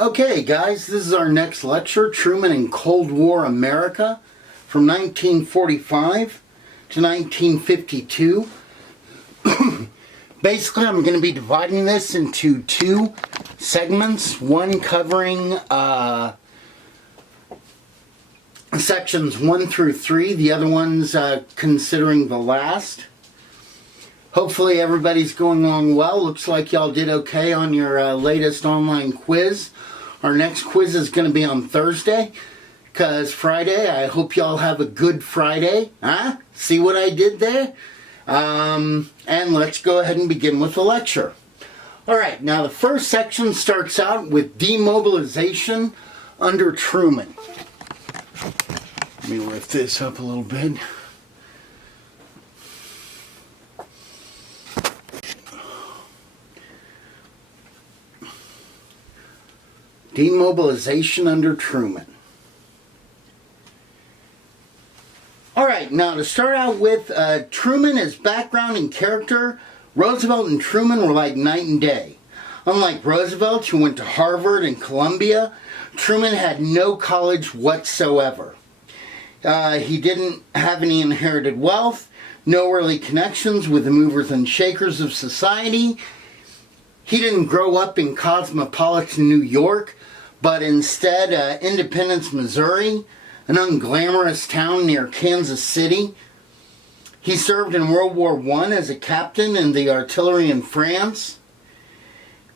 Okay, guys, this is our next lecture, Truman in Cold War America, from 1945 to 1952. Basically, I'm going to be dividing this into two segments, one covering sections 1 through 3, the other one's considering the last. Hopefully everybody's going along well. Looks like y'all did okay on your latest online quiz. Our next quiz is going to be on Thursday, because Friday, I hope y'all have a good Friday. Huh? See what I did there? And let's go ahead and begin with the lecture. Alright, now the first section starts out with demobilization under Truman. Let me lift this up a little bit. Demobilization under Truman. Alright, now to start out with Truman, his background and character, Roosevelt and Truman were like night and day. Unlike Roosevelt, who went to Harvard and Columbia, Truman had no college whatsoever. He didn't have any inherited wealth, no early connections with the movers and shakers of society. He didn't grow up in cosmopolitan New York, but instead Independence, Missouri, an unglamorous town near Kansas City. He served in World War I as a captain in the artillery in France.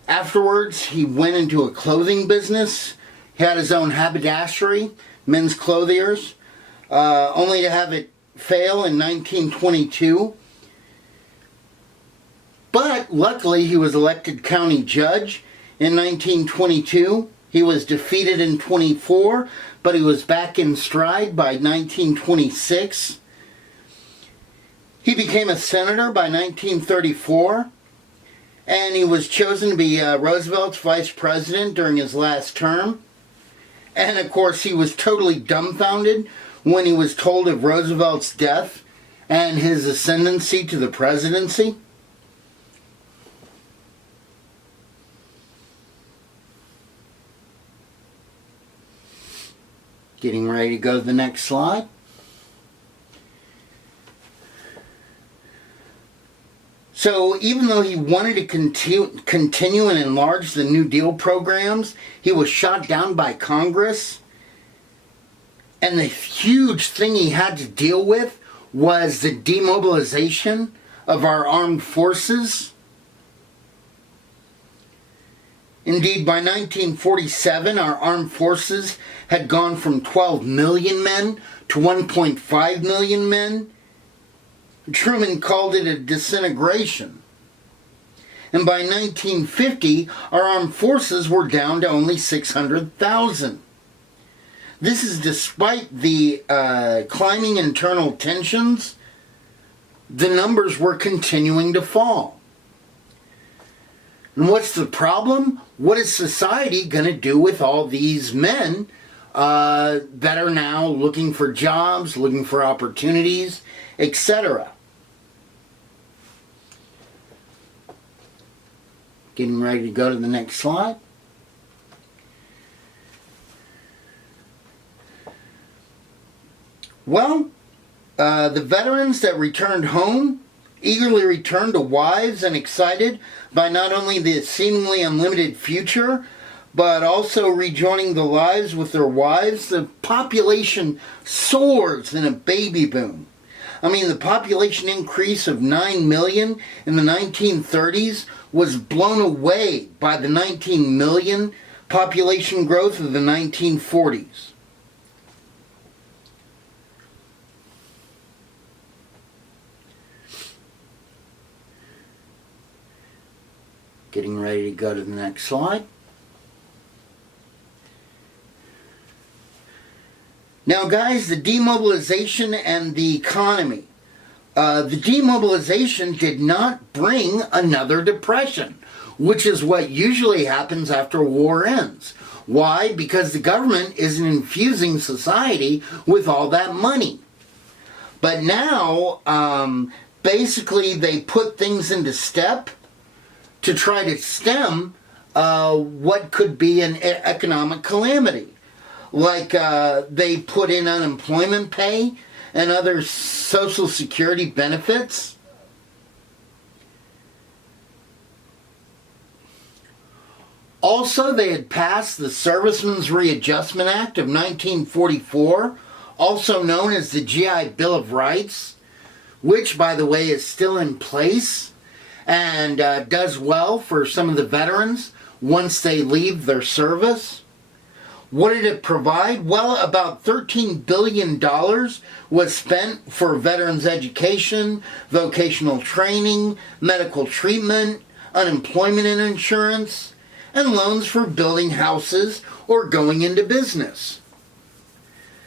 Afterwards, he went into a clothing business. He had his own haberdashery, men's clothiers, only to have it fail in 1922. But luckily, he was elected county judge in 1922. He was defeated in 24, but he was back in stride by 1926. He became a senator by 1934, and he was chosen to be Roosevelt's vice president during his last term. And of course, he was totally dumbfounded when he was told of Roosevelt's death and his ascendancy to the presidency. Getting ready to go to the next slide. So even though he wanted to continue and enlarge the New Deal programs, he was shot down by Congress. And the huge thing he had to deal with was the demobilization of our armed forces. Indeed, by 1947, our armed forces had gone from 12 million men to 1.5 million men. Truman called it a disintegration. And by 1950, our armed forces were down to only 600,000. This is despite the climbing internal tensions. The numbers were continuing to fall. And what's the problem? What is society going to do with all these men that are now looking for jobs, looking for opportunities, etc.? Getting ready to go to the next slide. Well, the veterans that returned home eagerly returned to wives and excited by not only the seemingly unlimited future, but also rejoining the lives with their wives. The population soars in a baby boom. I mean, the population increase of 9 million in the 1930s was blown away by the 19 million population growth of the 1940s. Getting ready to go to the next slide. Now guys, the demobilization and the economy. The demobilization did not bring another depression, which is what usually happens after a war ends. Why? Because the government isn't infusing society with all that money. But now, basically they put things into step to try to stem what could be an economic calamity. Like they put in unemployment pay and other Social Security benefits. Also, they had passed the Servicemen's Readjustment Act of 1944, also known as the GI Bill of Rights, which, by the way, is still in place and does well for some of the veterans once they leave their service. What did it provide? Well, about $13 billion was spent for veterans' education, vocational training, medical treatment, unemployment and insurance, and loans for building houses or going into business.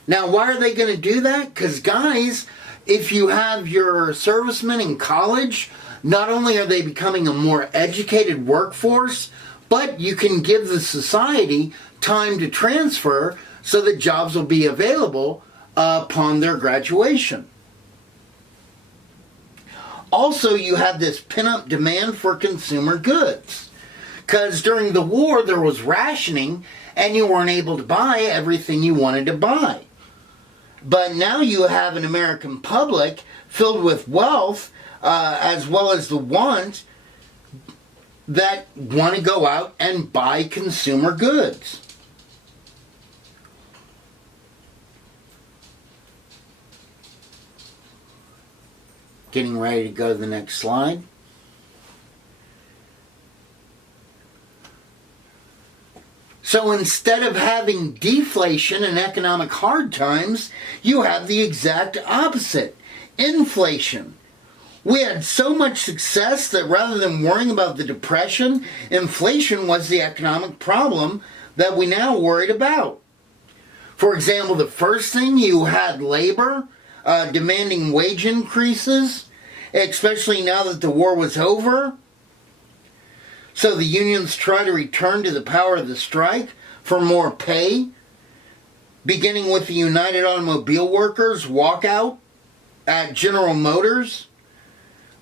Now, why are they going to do that? Because, guys, if you have your servicemen in college, not only are they becoming a more educated workforce, but you can give the society time to transfer so that jobs will be available upon their graduation. Also, you have this pin-up demand for consumer goods. Because during the war, there was rationing, and you weren't able to buy everything you wanted to buy. But now you have an American public filled with wealth, as well as the want, that want to go out and buy consumer goods. Getting ready to go to the next slide. So instead of having deflation and economic hard times, you have the exact opposite, inflation. We had so much success that rather than worrying about the depression, inflation was the economic problem that we now worried about. For example, the first thing, you had labor demanding wage increases, especially now that the war was over. So the unions try to return to the power of the strike for more pay, beginning with the United Automobile Workers walkout at General Motors.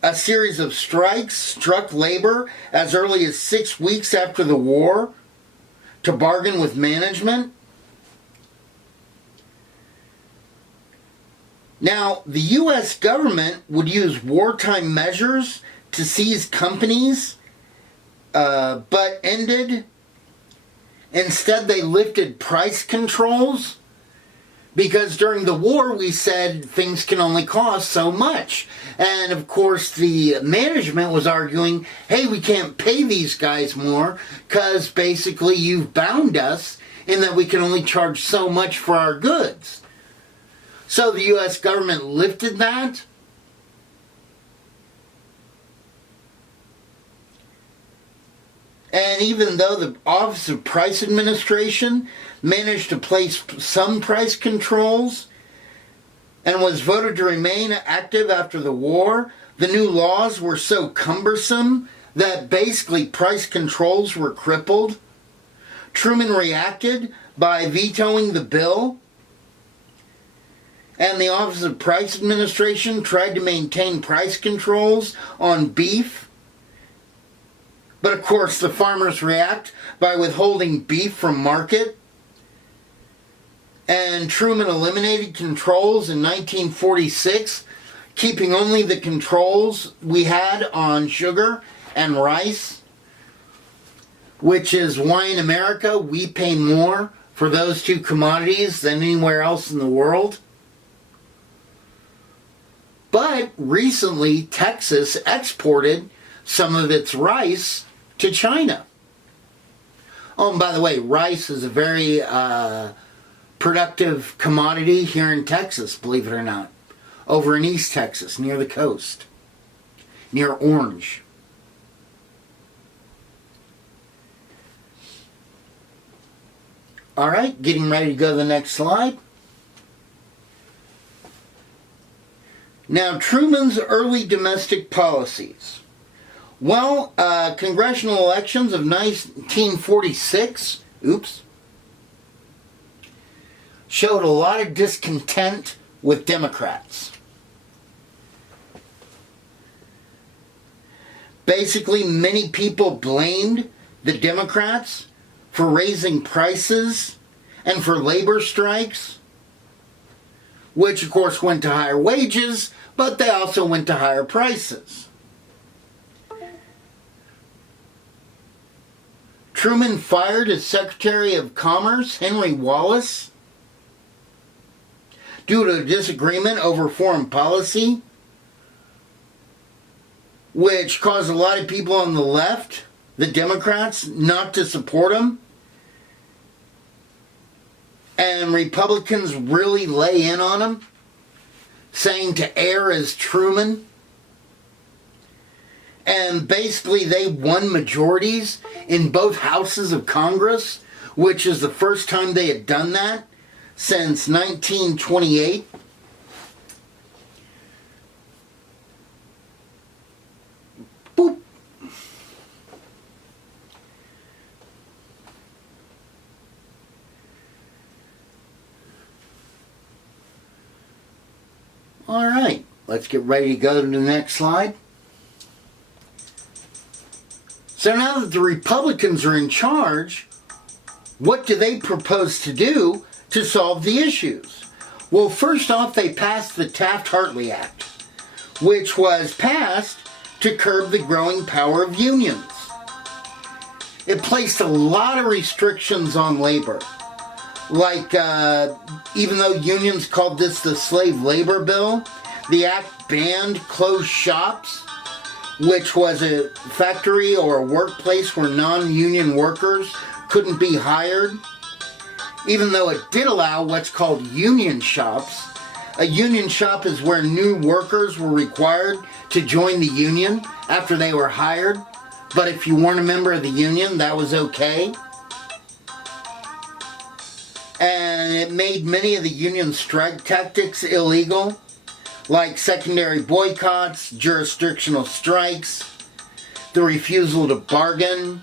A series of strikes struck labor as early as 6 weeks after the war to bargain with management. Now, the U.S. government would use wartime measures to seize companies, but ended. Instead, they lifted price controls because during the war we said things can only cost so much. And of course, the management was arguing, hey, we can't pay these guys more because basically you've bound us in that we can only charge so much for our goods. So the U.S. government lifted that. And even though the Office of Price Administration managed to place some price controls and was voted to remain active after the war, the new laws were so cumbersome that basically price controls were crippled. Truman reacted by vetoing the bill, and the Office of Price Administration tried to maintain price controls on beef. But of course, the farmers react by withholding beef from market. And Truman eliminated controls in 1946, keeping only the controls we had on sugar and rice, which is why in America we pay more for those two commodities than anywhere else in the world. But recently, Texas exported some of its rice to China. Oh, and by the way, rice is a very productive commodity here in Texas, believe it or not. Over in East Texas, near the coast. Near Orange. Alright, getting ready to go to the next slide. Now, Truman's early domestic policies. Well, congressional elections of 1946, showed a lot of discontent with Democrats. Basically, many people blamed the Democrats for raising prices and for labor strikes, which of course went to higher wages, but they also went to higher prices. Truman fired his Secretary of Commerce, Henry Wallace, due to a disagreement over foreign policy, which caused a lot of people on the left, the Democrats, not to support him. And Republicans really lay in on him, saying to err as Truman. And basically they won majorities in both houses of Congress, which is the first time they had done that since 1928. Boop. All right, let's get ready to go to the next slide. So now that the Republicans are in charge, what do they propose to do to solve the issues? Well, first off, they passed the Taft-Hartley Act, which was passed to curb the growing power of unions. It placed a lot of restrictions on labor. Like, even though unions called this the slave labor bill, the act banned closed shops, which was a factory or a workplace where non-union workers couldn't be hired. Even though it did allow what's called union shops. A union shop is where new workers were required to join the union after they were hired. But if you weren't a member of the union, that was okay. And it made many of the union strike tactics illegal, like secondary boycotts, jurisdictional strikes, the refusal to bargain,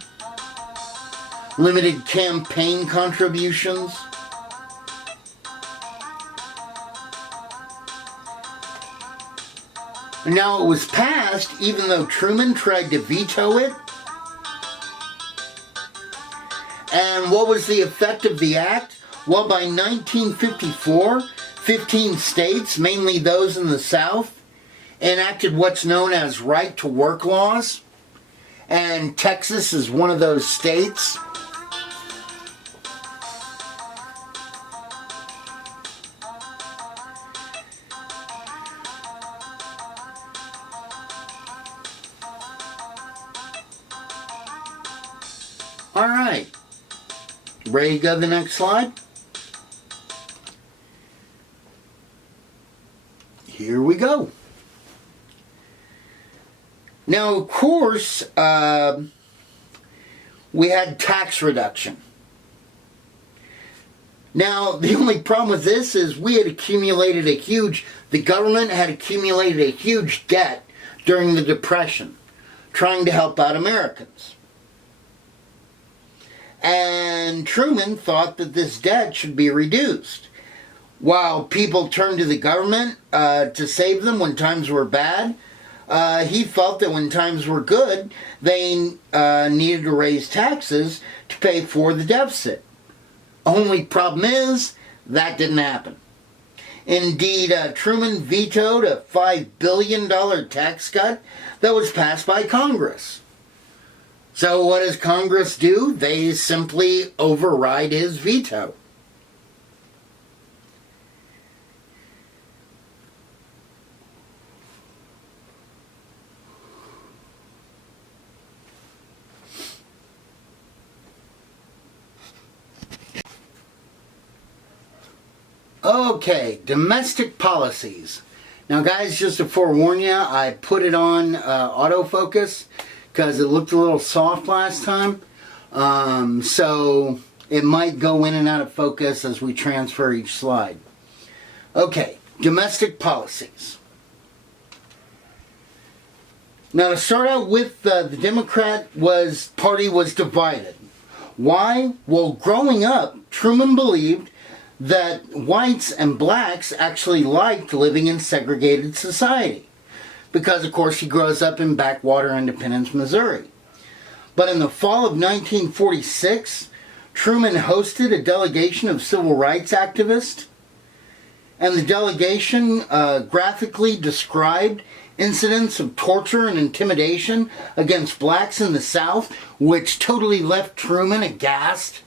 limited campaign contributions. Now it was passed even though Truman tried to veto it. And what was the effect of the act? Well, by 1954, 15 states, mainly those in the South, enacted what's known as right-to-work laws. And Texas is one of those states. All right. Ready to go to the next slide? Here we go. Now, of course, we had tax reduction. Now, the only problem with this is the government had accumulated a huge debt during the Depression, trying to help out Americans. And Truman thought that this debt should be reduced. While people turned to the government to save them when times were bad, he felt that when times were good, they needed to raise taxes to pay for the deficit. Only problem is, that didn't happen. Indeed, Truman vetoed a $5 billion tax cut that was passed by Congress. So what does Congress do? They simply override his veto. Okay, domestic policies. Now guys, just to forewarn you, I put it on autofocus because it looked a little soft last time. So it might go in and out of focus as we transfer each slide. Okay, domestic policies. Now to start out with, the Democrat Party was divided. Why? Well, growing up, Truman believed that whites and blacks actually liked living in segregated society. Because, of course, he grows up in backwater Independence, Missouri. But in the fall of 1946, Truman hosted a delegation of civil rights activists, and the delegation graphically described incidents of torture and intimidation against blacks in the South, which totally left Truman aghast.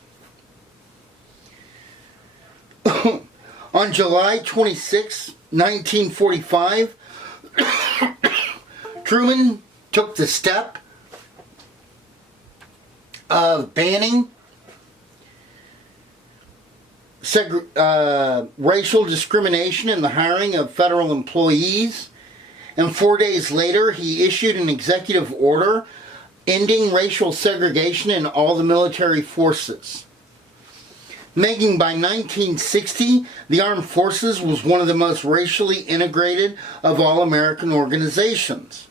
On July 26, 1945, Truman took the step of banning racial discrimination in the hiring of federal employees, and 4 days later he issued an executive order ending racial segregation in all the military forces, making by 1960 the armed forces was one of the most racially integrated of all American organizations.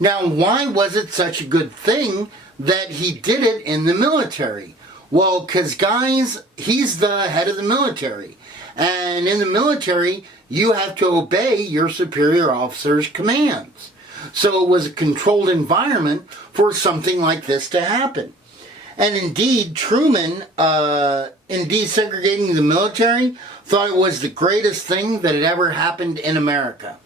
Now, why was it such a good thing that he did it in the military? Well, because guys, he's the head of the military. And in the military, you have to obey your superior officer's commands. So it was a controlled environment for something like this to happen. And indeed, Truman, in desegregating the military, thought it was the greatest thing that had ever happened in America.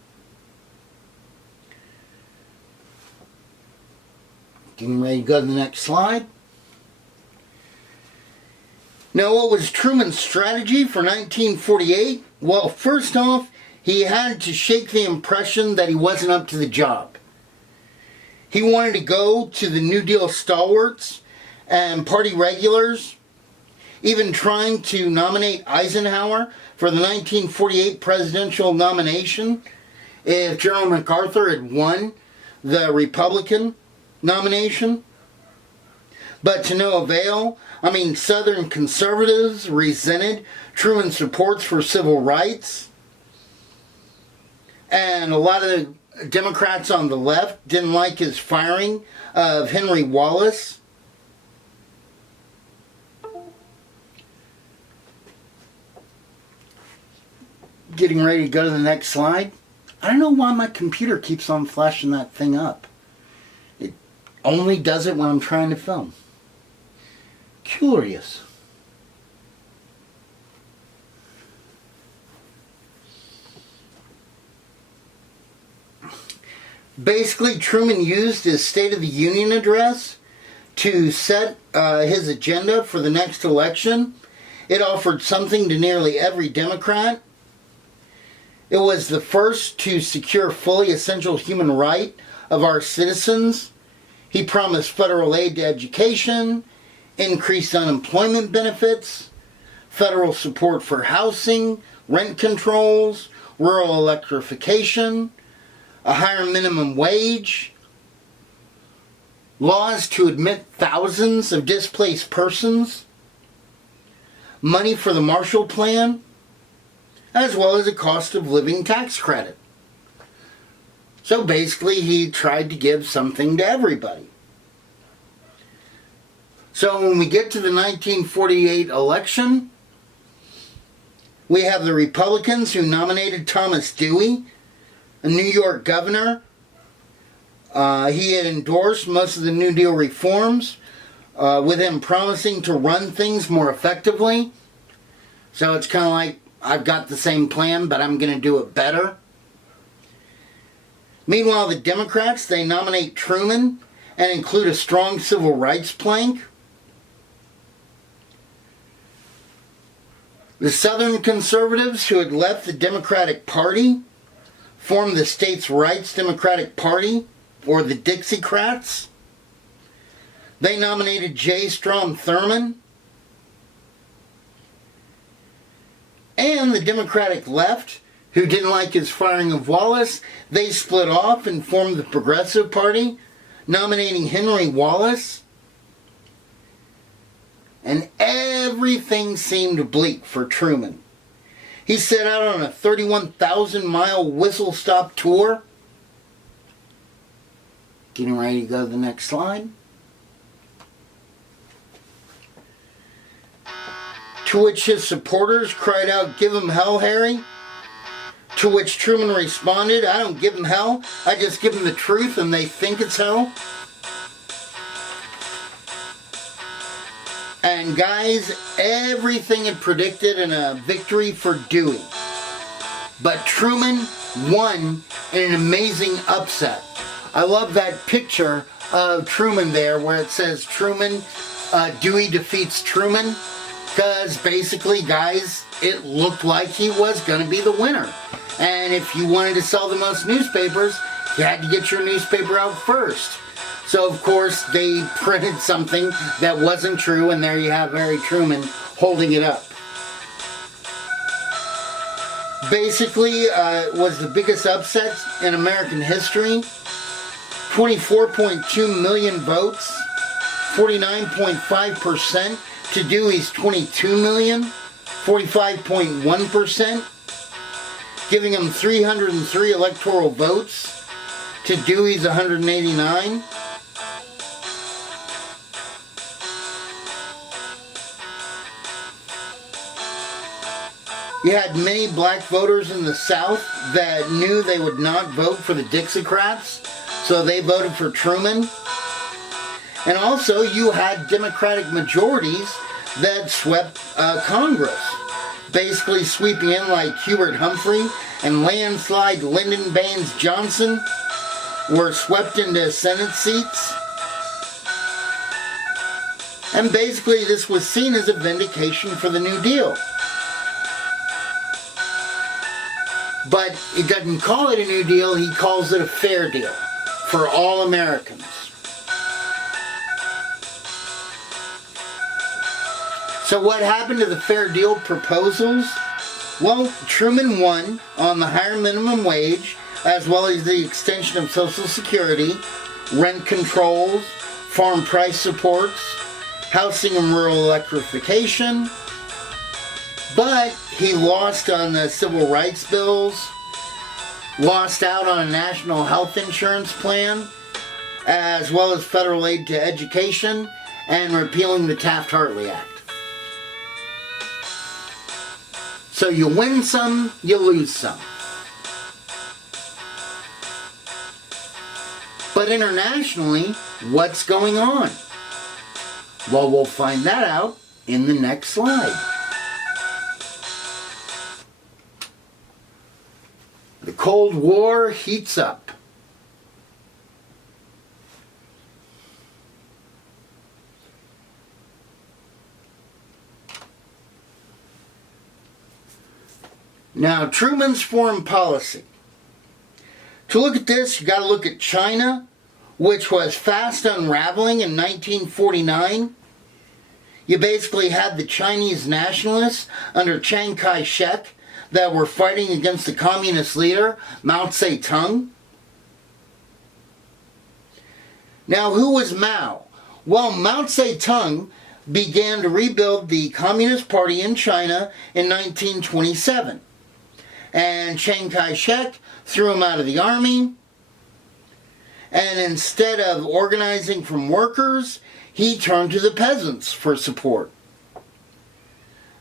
Getting ready to go to the next slide. Now, what was Truman's strategy for 1948? Well, first off, he had to shake the impression that he wasn't up to the job. He wanted to go to the New Deal stalwarts and party regulars, even trying to nominate Eisenhower for the 1948 presidential nomination if General MacArthur had won the Republican nomination. But to no avail. Southern conservatives resented Truman's supports for civil rights, and a lot of Democrats on the left didn't like his firing of Henry Wallace. Getting ready to go to the next slide. I don't know why my computer keeps on flashing that thing up. It only does it when I'm trying to film. Curious. Basically, Truman used his State of the Union address to set his agenda for the next election. It offered something to nearly every Democrat. It was the first to secure fully essential human right of our citizens. He promised federal aid to education, increased unemployment benefits, federal support for housing, rent controls, rural electrification, a higher minimum wage, laws to admit thousands of displaced persons, money for the Marshall Plan, as well as a cost of living tax credit. So basically, he tried to give something to everybody. So when we get to the 1948 election, we have the Republicans who nominated Thomas Dewey, a New York governor. He had endorsed most of the New Deal reforms, with him promising to run things more effectively. So it's kind of like, I've got the same plan, but I'm going to do it better. Meanwhile, the Democrats, they nominate Truman and include a strong civil rights plank. The Southern conservatives, who had left the Democratic Party, formed the States' Rights Democratic Party, or the Dixiecrats. They nominated J. Strom Thurmond. And the Democratic left, who didn't like his firing of Wallace, they split off and formed the Progressive Party, nominating Henry Wallace. And everything seemed bleak for Truman. He set out on a 31,000-mile whistle-stop tour. Getting ready to go to the next slide. To which his supporters cried out, "Give him hell, Harry." To which Truman responded, I don't give them hell, I just give them the truth and they think it's hell. And guys, everything had predicted in a victory for Dewey. But Truman won in an amazing upset. I love that picture of Truman there where it says Truman, Dewey defeats Truman. Because basically, guys, it looked like he was going to be the winner. And if you wanted to sell the most newspapers, you had to get your newspaper out first. So, of course, they printed something that wasn't true, and there you have Harry Truman holding it up. Basically, it was the biggest upset in American history. 24.2 million votes, 49.5% to Dewey's 22 million, 45.1%, giving him 303 electoral votes to Dewey's 189. You had many black voters in the South that knew they would not vote for the Dixiecrats, so they voted for Truman. And also, you had Democratic majorities that swept Congress, basically sweeping in like Hubert Humphrey and landslide Lyndon Baines Johnson were swept into Senate seats. And basically, this was seen as a vindication for the New Deal. But he doesn't call it a New Deal, he calls it a fair deal for all Americans. So what happened to the fair deal proposals? Well, Truman won on the higher minimum wage, as well as the extension of Social Security, rent controls, farm price supports, housing and rural electrification. But he lost on the civil rights bills, lost out on a national health insurance plan, as well as federal aid to education, and repealing the Taft-Hartley Act. So you win some, you lose some. But internationally, what's going on? Well, we'll find that out in the next slide. The Cold War heats up. Now, Truman's foreign policy. To look at this, you got to look at China, which was fast unraveling in 1949. You basically had the Chinese nationalists under Chiang Kai-shek that were fighting against the communist leader, Mao Zedong. Now, who was Mao? Well, Mao Zedong began to rebuild the Communist Party in China in 1927. And Chiang Kai-shek threw him out of the army. And instead of organizing from workers, he turned to the peasants for support.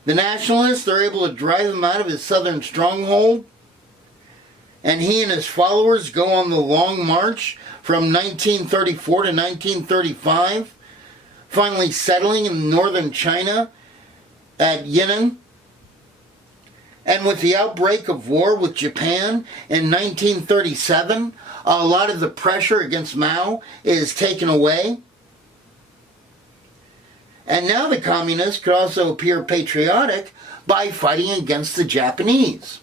The nationalists, they're able to drive him out of his southern stronghold. And he and his followers go on the Long March from 1934 to 1935, finally settling in northern China at Yan'an. And with the outbreak of war with Japan in 1937, a lot of the pressure against Mao is taken away. And now the communists could also appear patriotic by fighting against the Japanese.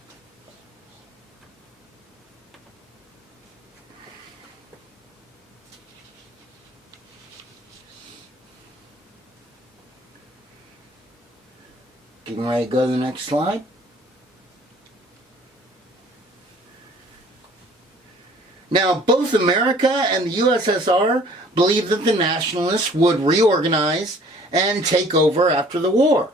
Getting ready to go to the next slide. Now, both America and the USSR believed that the nationalists would reorganize and take over after the war.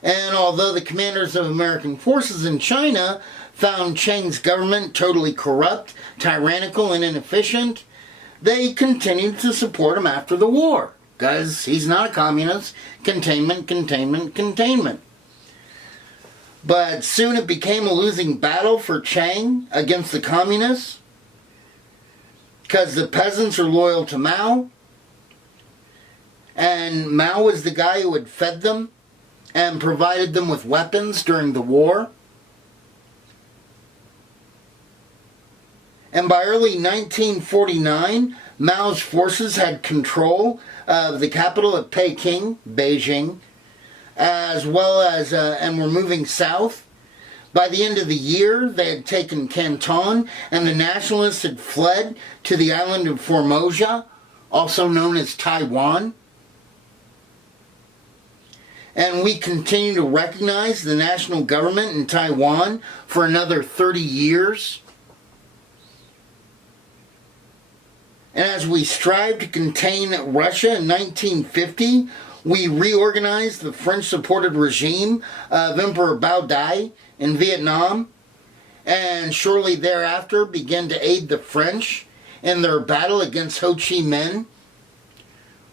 And although the commanders of American forces in China found Chiang's government totally corrupt, tyrannical, and inefficient, they continued to support him after the war, because he's not a communist. Containment, containment, containment. But soon it became a losing battle for Chiang against the communists, because the peasants are loyal to Mao, and Mao was the guy who had fed them and provided them with weapons during the war. And by early 1949, Mao's forces had control of the capital at Peking, Beijing, as well as, and were moving south. By the end of the year, they had taken Canton, and the nationalists had fled to the island of Formosa, also known as Taiwan. And we continue to recognize the national government in Taiwan for another 30 years. And as we strive to contain Russia in 1950, we reorganized the French-supported regime of Emperor Bao Dai in Vietnam, and shortly thereafter began to aid the French in their battle against Ho Chi Minh,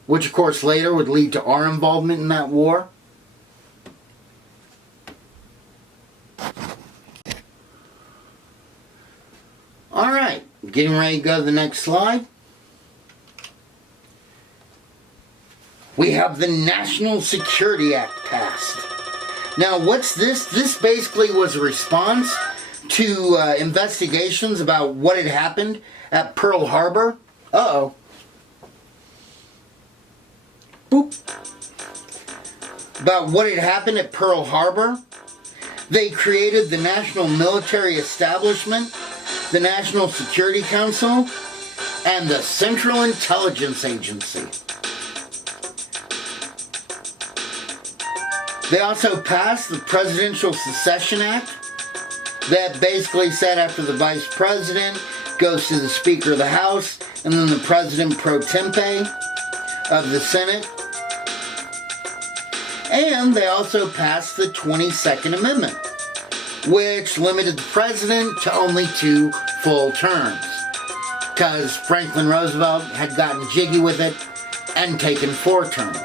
which of course later would lead to our involvement in that war. Alright, getting ready to go to the next slide. We have the National Security Act passed. Now, what's this? This basically was a response to investigations about what had happened at Pearl Harbor. Uh-oh. Boop. About what had happened at Pearl Harbor. They created the National Military Establishment, the National Security Council, and the Central Intelligence Agency. They also passed the Presidential Succession Act that basically said after the Vice President goes to the Speaker of the House and then the President pro tempore of the Senate. And they also passed the 22nd Amendment, which limited the President to only 2 full terms, because Franklin Roosevelt had gotten jiggy with it and taken 4 terms.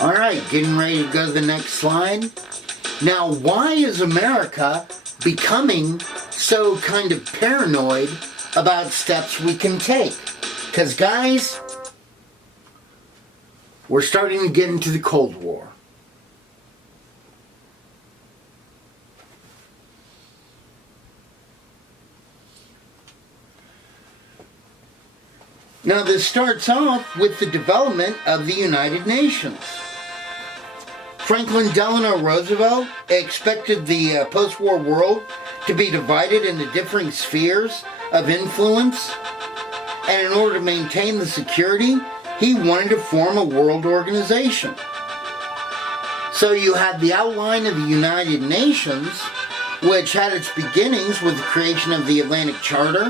Alright, getting ready to go to the next slide. Now, why is America becoming so kind of paranoid about steps we can take? Because, guys, we're starting to get into the Cold War. Now, this starts off with the development of the United Nations. Franklin Delano Roosevelt expected the post-war world to be divided into differing spheres of influence, and in order to maintain the security, he wanted to form a world organization. So you had the outline of the United Nations, which had its beginnings with the creation of the Atlantic Charter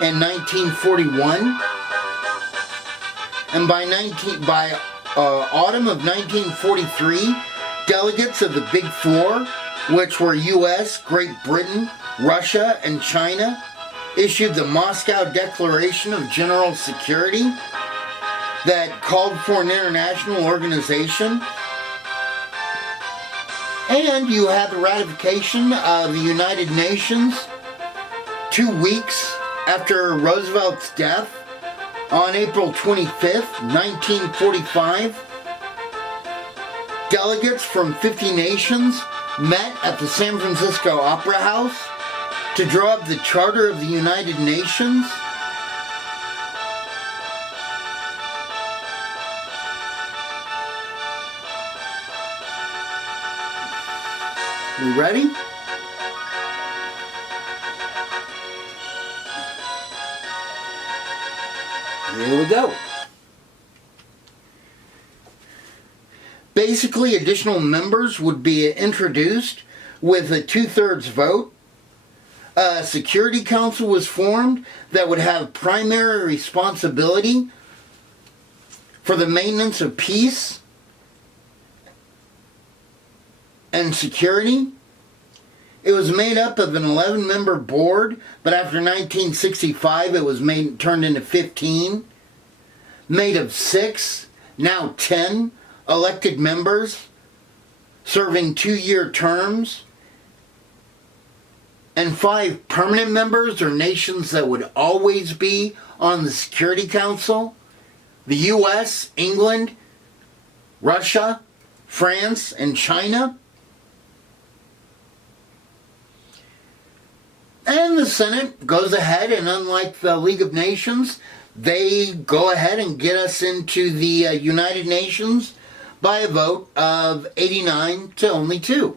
in 1941, and by autumn of 1943, delegates of the Big Four, which were U.S., Great Britain, Russia, and China, issued the Moscow Declaration of General Security that called for an international organization. And you had the ratification of the United Nations 2 weeks after Roosevelt's death on April 25th, 1945. Delegates from 50 nations met at the San Francisco Opera House to draw up the Charter of the United Nations. You ready? Here we go. Basically, additional members would be introduced with a 2/3 vote. A Security Council was formed that would have primary responsibility for the maintenance of peace and security. It was made up of an 11-member board, but after 1965 it was turned into 15. Made of 6, now 10, elected members serving 2-year terms, and 5 permanent members or nations that would always be on the Security Council: the US, England, Russia, France, and China. And the Senate goes ahead, and unlike the League of Nations, they go ahead and get us into the United Nations by a vote of 89 to only 2.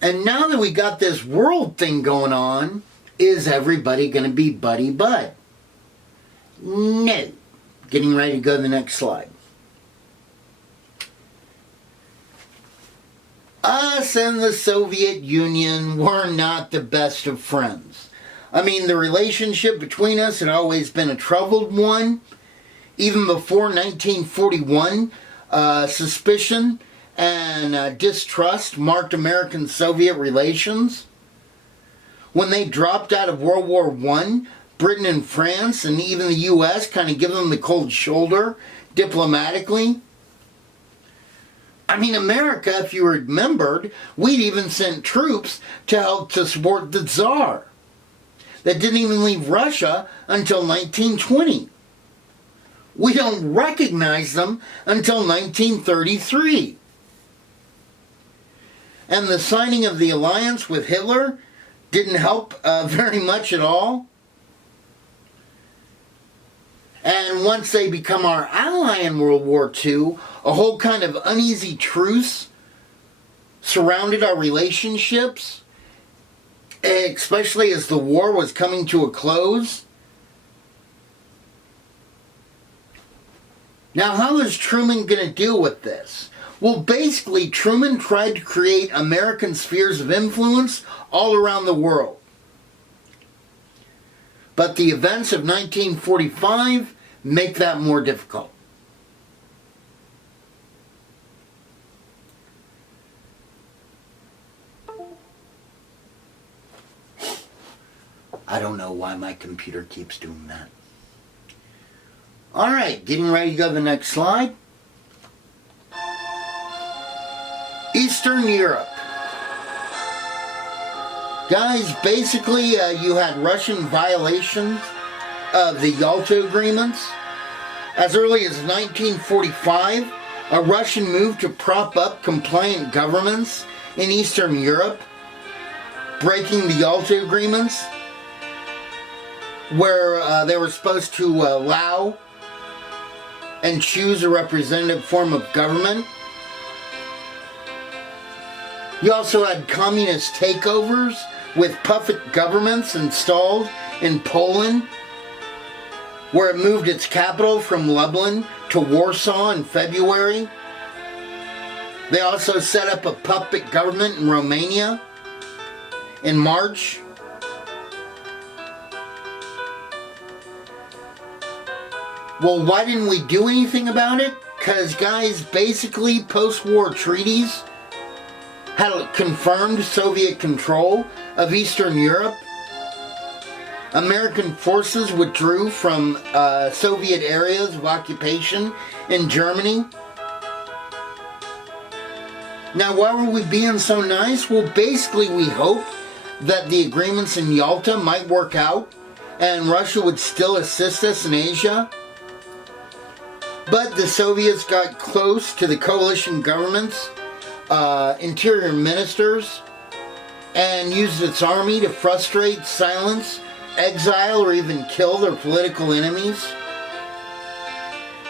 And now that we got this world thing going on, is everybody going to be buddy-bud? No. Getting ready to go to the next slide. Us and the Soviet Union were not the best of friends. I mean, the relationship between us had always been a troubled one. Even before 1941, suspicion and distrust marked American-Soviet relations. When they dropped out of World War I, Britain and France and even the US kind of give them the cold shoulder diplomatically. I mean, America, if you remembered, we'd even sent troops to help to support the Tsar that didn't even leave Russia until 1920. We don't recognize them until 1933. And the signing of the alliance with Hitler didn't help very much at all. And once they become our ally in World War II, a whole kind of uneasy truce surrounded our relationships, especially as the war was coming to a close. Now, how is Truman going to deal with this? Well, basically, Truman tried to create American spheres of influence all around the world. But the events of 1945 make that more difficult. I don't know why my computer keeps doing that. Alright, getting ready to go to the next slide. Eastern Europe. Guys, basically you had Russian violations of the Yalta Agreements. As early as 1945, a Russian move to prop up compliant governments in Eastern Europe, breaking the Yalta Agreements, where they were supposed to allow and choose a representative form of government. You also had communist takeovers with puppet governments installed in Poland, where it moved its capital from Lublin to Warsaw in February. They also set up a puppet government in Romania in March. Well, why didn't we do anything about it? Because, guys, basically post-war treaties had confirmed Soviet control of Eastern Europe. American forces withdrew from Soviet areas of occupation in Germany. Now, why were we being so nice? Well, basically, we hoped that the agreements in Yalta might work out and Russia would still assist us in Asia. But the Soviets got close to the coalition government's interior ministers and used its army to frustrate, silence, exile, or even kill their political enemies.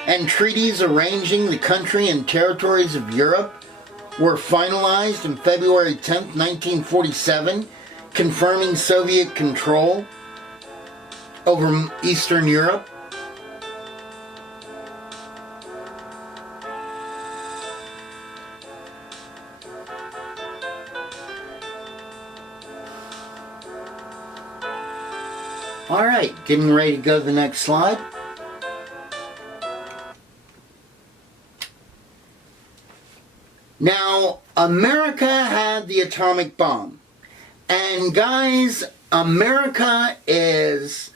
And treaties arranging the country and territories of Europe were finalized on February 10, 1947, confirming Soviet control over Eastern Europe. Alright, getting ready to go to the next slide. Now, America had the atomic bomb. And guys, America is,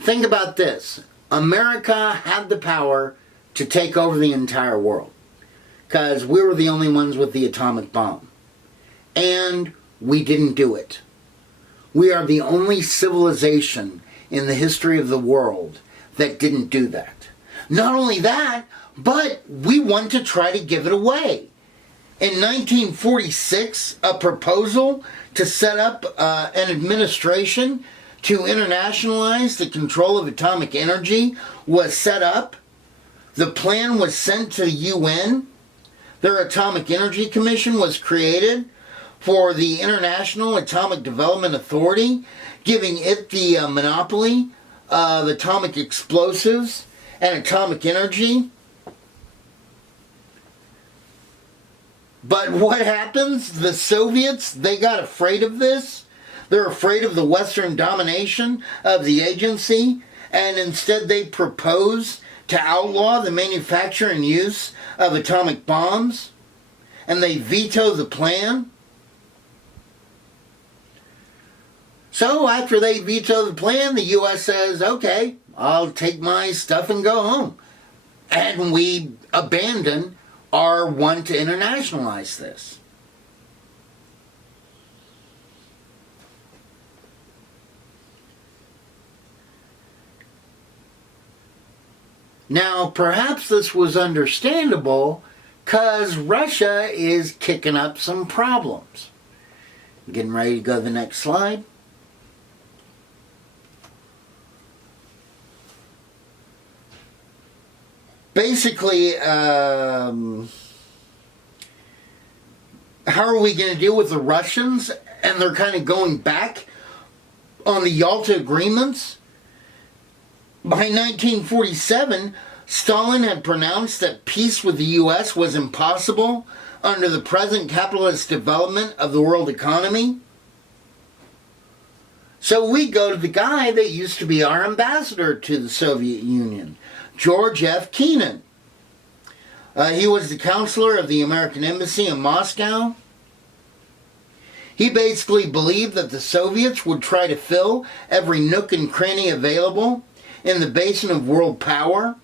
think about this. America had the power to take over the entire world. Because we were the only ones with the atomic bomb. And we didn't do it. We are the only civilization in the history of the world that didn't do that. Not only that, but we want to try to give it away. In 1946, a proposal to set up an administration to internationalize the control of atomic energy was set up. The plan was sent to the UN. Their Atomic Energy Commission was created for the International Atomic Development Authority, giving it the monopoly of atomic explosives and atomic energy. But what happens? The Soviets, they got afraid of this. They're afraid of the Western domination of the agency, and instead they proposed to outlaw the manufacture and use of atomic bombs, and they vetoed the plan. So after they veto the plan, the U.S. says, okay, I'll take my stuff and go home. And we abandon our want to internationalize this. Now, perhaps this was understandable because Russia is kicking up some problems. Getting ready to go to the next slide. Basically, how are we going to deal with the Russians? And they're kind of going back on the Yalta agreements. By 1947, Stalin had pronounced that peace with the U.S. was impossible under the present capitalist development of the world economy. So we go to the guy that used to be our ambassador to the Soviet Union, George F. Kennan. He was the counselor of the American Embassy in Moscow. He basically believed that the Soviets would try to fill every nook and cranny available in the basin of world power.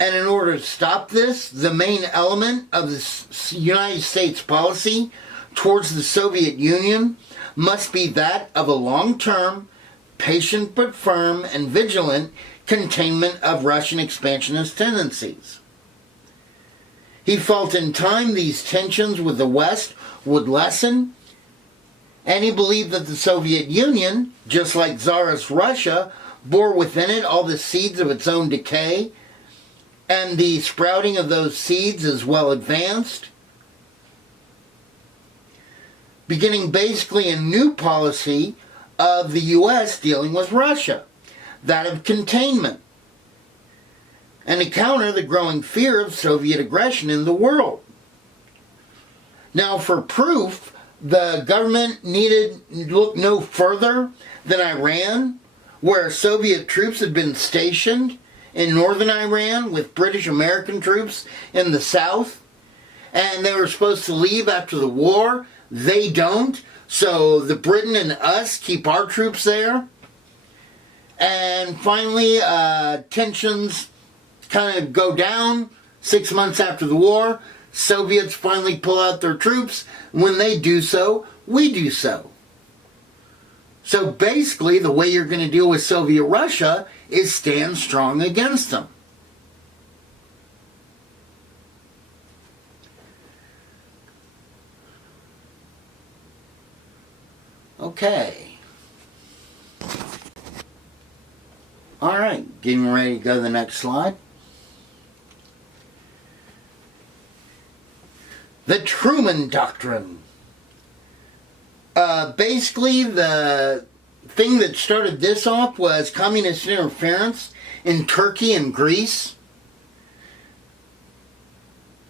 And in order to stop this, the main element of the United States policy towards the Soviet Union must be that of a long-term, patient but firm and vigilant containment of Russian expansionist tendencies. He felt in time these tensions with the West would lessen, and he believed that the Soviet Union, just like Tsarist Russia, bore within it all the seeds of its own decay, and the sprouting of those seeds is well advanced, beginning basically a new policy of the U.S. dealing with Russia, that of containment, and to counter the growing fear of Soviet aggression in the world. Now, for proof, the government needed look no further than Iran, where Soviet troops had been stationed in northern Iran with British American troops in the south, and they were supposed to leave after the war. They don't, so the Britain and us keep our troops there. And finally, tensions kind of go down 6 months after the war. Soviets finally pull out their troops. When they do so, we do so. So basically, the way you're going to deal with Soviet Russia is stand strong against them. Okay. Alright, getting ready to go to the next slide. The Truman Doctrine. Basically, the thing that started this off was communist interference in Turkey and Greece.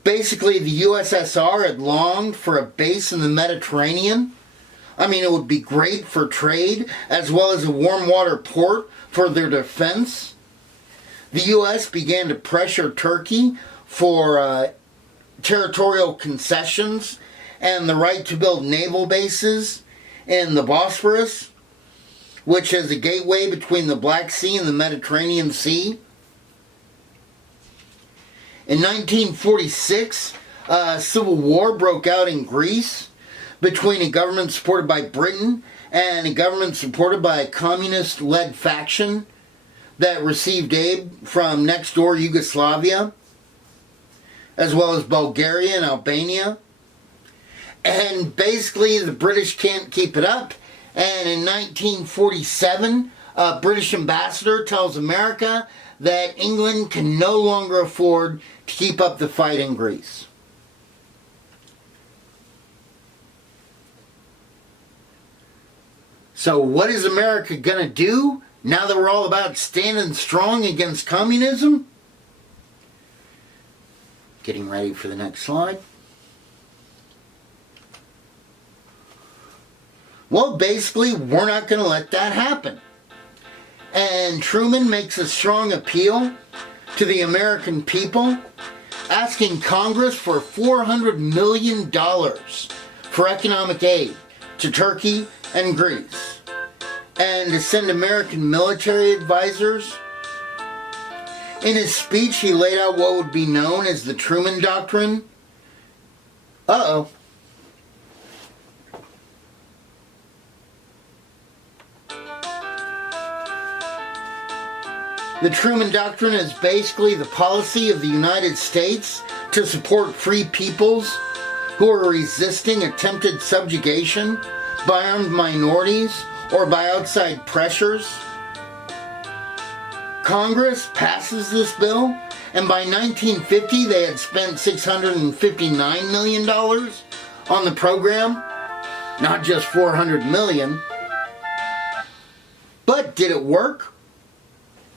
Basically, the USSR had longed for a base in the Mediterranean I mean, it would be great for trade as well as a warm water port for their defense. The U.S. began to pressure Turkey for territorial concessions and the right to build naval bases in the Bosphorus, which is a gateway between the Black Sea and the Mediterranean Sea. In 1946, a civil war broke out in Greece between a government supported by Britain and a government supported by a communist-led faction that received aid from next-door Yugoslavia, as well as Bulgaria and Albania. And basically, the British can't keep it up. And in 1947, a British ambassador tells America that England can no longer afford to keep up the fight in Greece. So what is America going to do now that we're all about standing strong against communism? Getting ready for the next slide. Well, basically, we're not going to let that happen. And Truman makes a strong appeal to the American people, asking Congress for $400 million for economic aid to Turkey and Greece, and to send American military advisors. In his speech, he laid out what would be known as the Truman Doctrine. Uh-oh. The Truman Doctrine is basically the policy of the United States to support free peoples who are resisting attempted subjugation by armed minorities or by outside pressures. Congress passes this bill, and by 1950 they had spent $659 million on the program, not just $400 million. But did it work?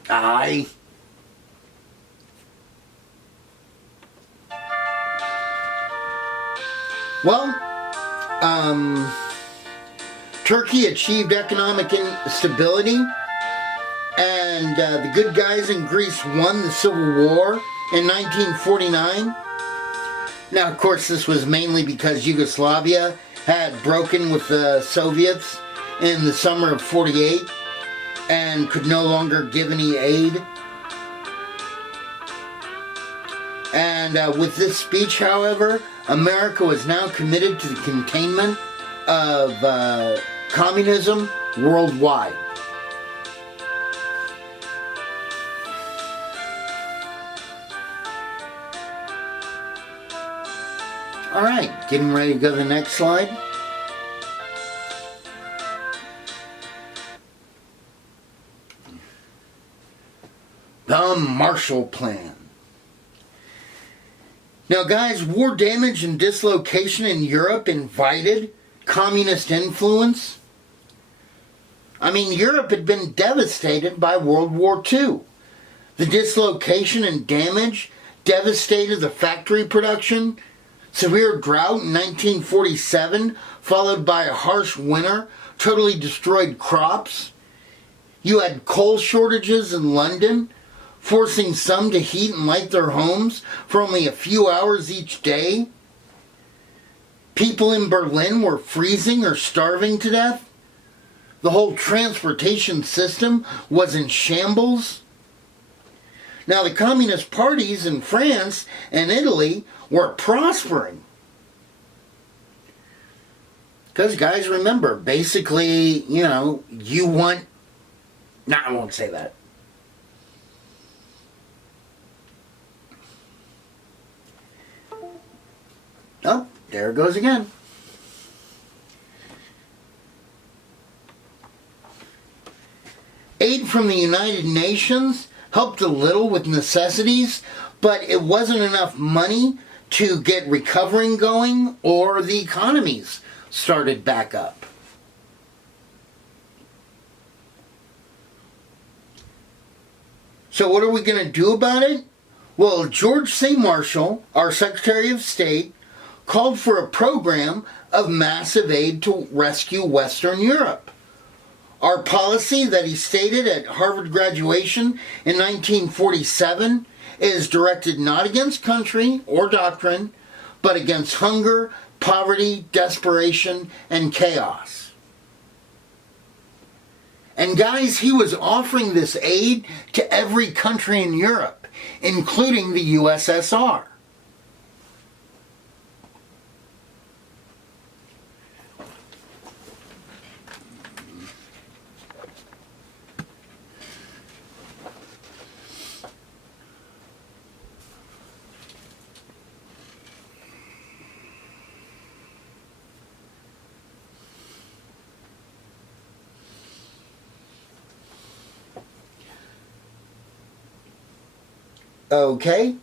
Aye. Well, Turkey achieved economic stability, and the good guys in Greece won the Civil War in 1949. Now, of course, this was mainly because Yugoslavia had broken with the Soviets in the summer of '48 and could no longer give any aid. And with this speech, however, America was now committed to the containment of communism worldwide. Alright, getting ready to go to the next slide. The Marshall Plan. Now guys, war damage and dislocation in Europe invited communist influence. I mean, Europe had been devastated by World War II. The dislocation and damage devastated the factory production. Severe drought in 1947, followed by a harsh winter, totally destroyed crops. You had coal shortages in London, forcing some to heat and light their homes for only a few hours each day. People in Berlin were freezing or starving to death. The whole transportation system was in shambles. Now, the communist parties in France and Italy were prospering. Because, guys, remember, basically, you know, you want... No, I won't say that. Oh, there it goes again. Aid from the United Nations helped a little with necessities, but it wasn't enough money to get recovering going or the economies started back up. So what are we going to do about it? Well, George C. Marshall, our Secretary of State, called for a program of massive aid to rescue Western Europe. Our policy that he stated at Harvard graduation in 1947 is directed not against country or doctrine, but against hunger, poverty, desperation, and chaos. And guys, he was offering this aid to every country in Europe, including the USSR. Okay,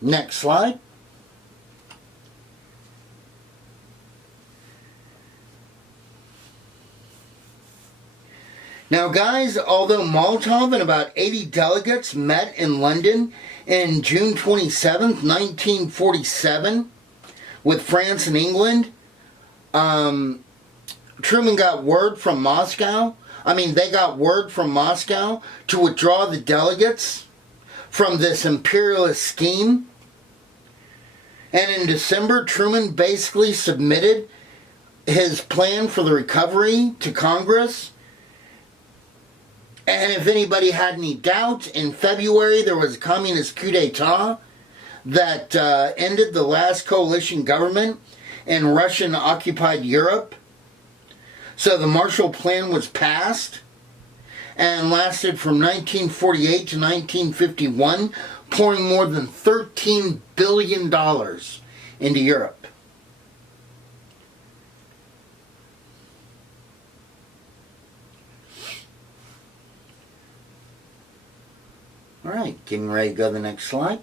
next slide. Now guys, although Molotov and about 80 delegates met in London in June 27th, 1947 with France and England, Truman got word from Moscow. They got word from Moscow to withdraw the delegates from this imperialist scheme. And in December, Truman basically submitted his plan for the recovery to Congress. And if anybody had any doubt, in February there was a communist coup d'etat that ended the last coalition government in Russian-occupied Europe. So the Marshall Plan was passed and lasted from 1948 to 1951, pouring more than $13 billion into Europe. All right, getting ready to go to the next slide.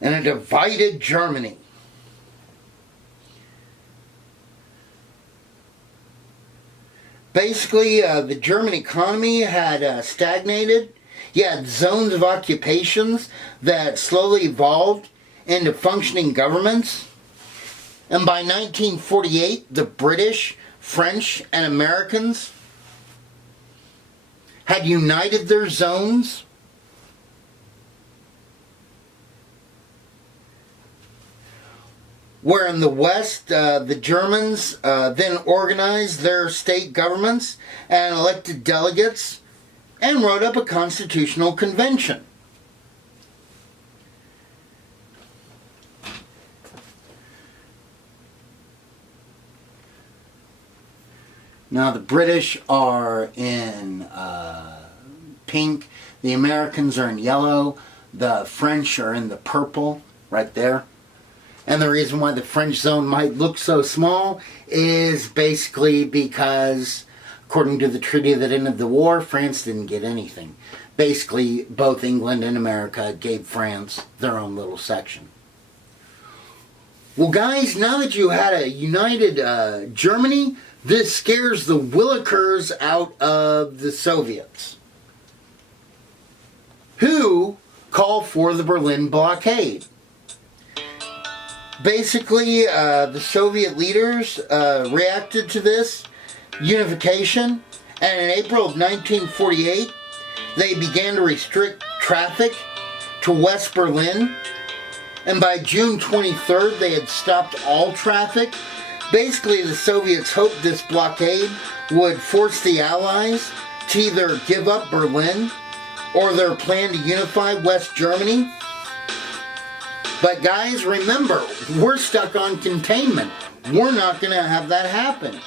And a divided Germany. Basically, the German economy had stagnated. You had zones of occupations that slowly evolved into functioning governments. And by 1948, the British, French, and Americans had united their zones. Where in the West, the Germans then organized their state governments and elected delegates and wrote up a constitutional convention. Now the British are in pink, the Americans are in yellow, the French are in the purple, right there. And the reason why the French zone might look so small is basically because, according to the treaty that ended the war, France didn't get anything. Basically, both England and America gave France their own little section. Well guys, now that you had a united Germany, this scares the Willikers out of the Soviets, who call for the Berlin blockade. Basically, the Soviet leaders reacted to this unification, and in April of 1948, they began to restrict traffic to West Berlin, and by June 23rd, they had stopped all traffic. Basically, the Soviets hoped this blockade would force the Allies to either give up Berlin or their plan to unify West Germany. But guys, remember, we're stuck on containment. We're not going to have that happen.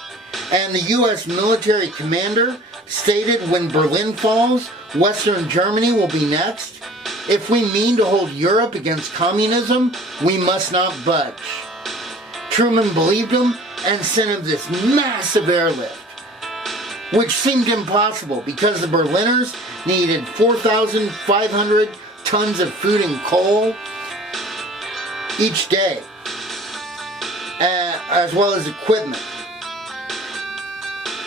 And the U.S. military commander stated, when Berlin falls, Western Germany will be next. If we mean to hold Europe against communism, we must not budge. Truman believed him and sent him this massive airlift, which seemed impossible because the Berliners needed 4,500 tons of food and coal each day, as well as equipment.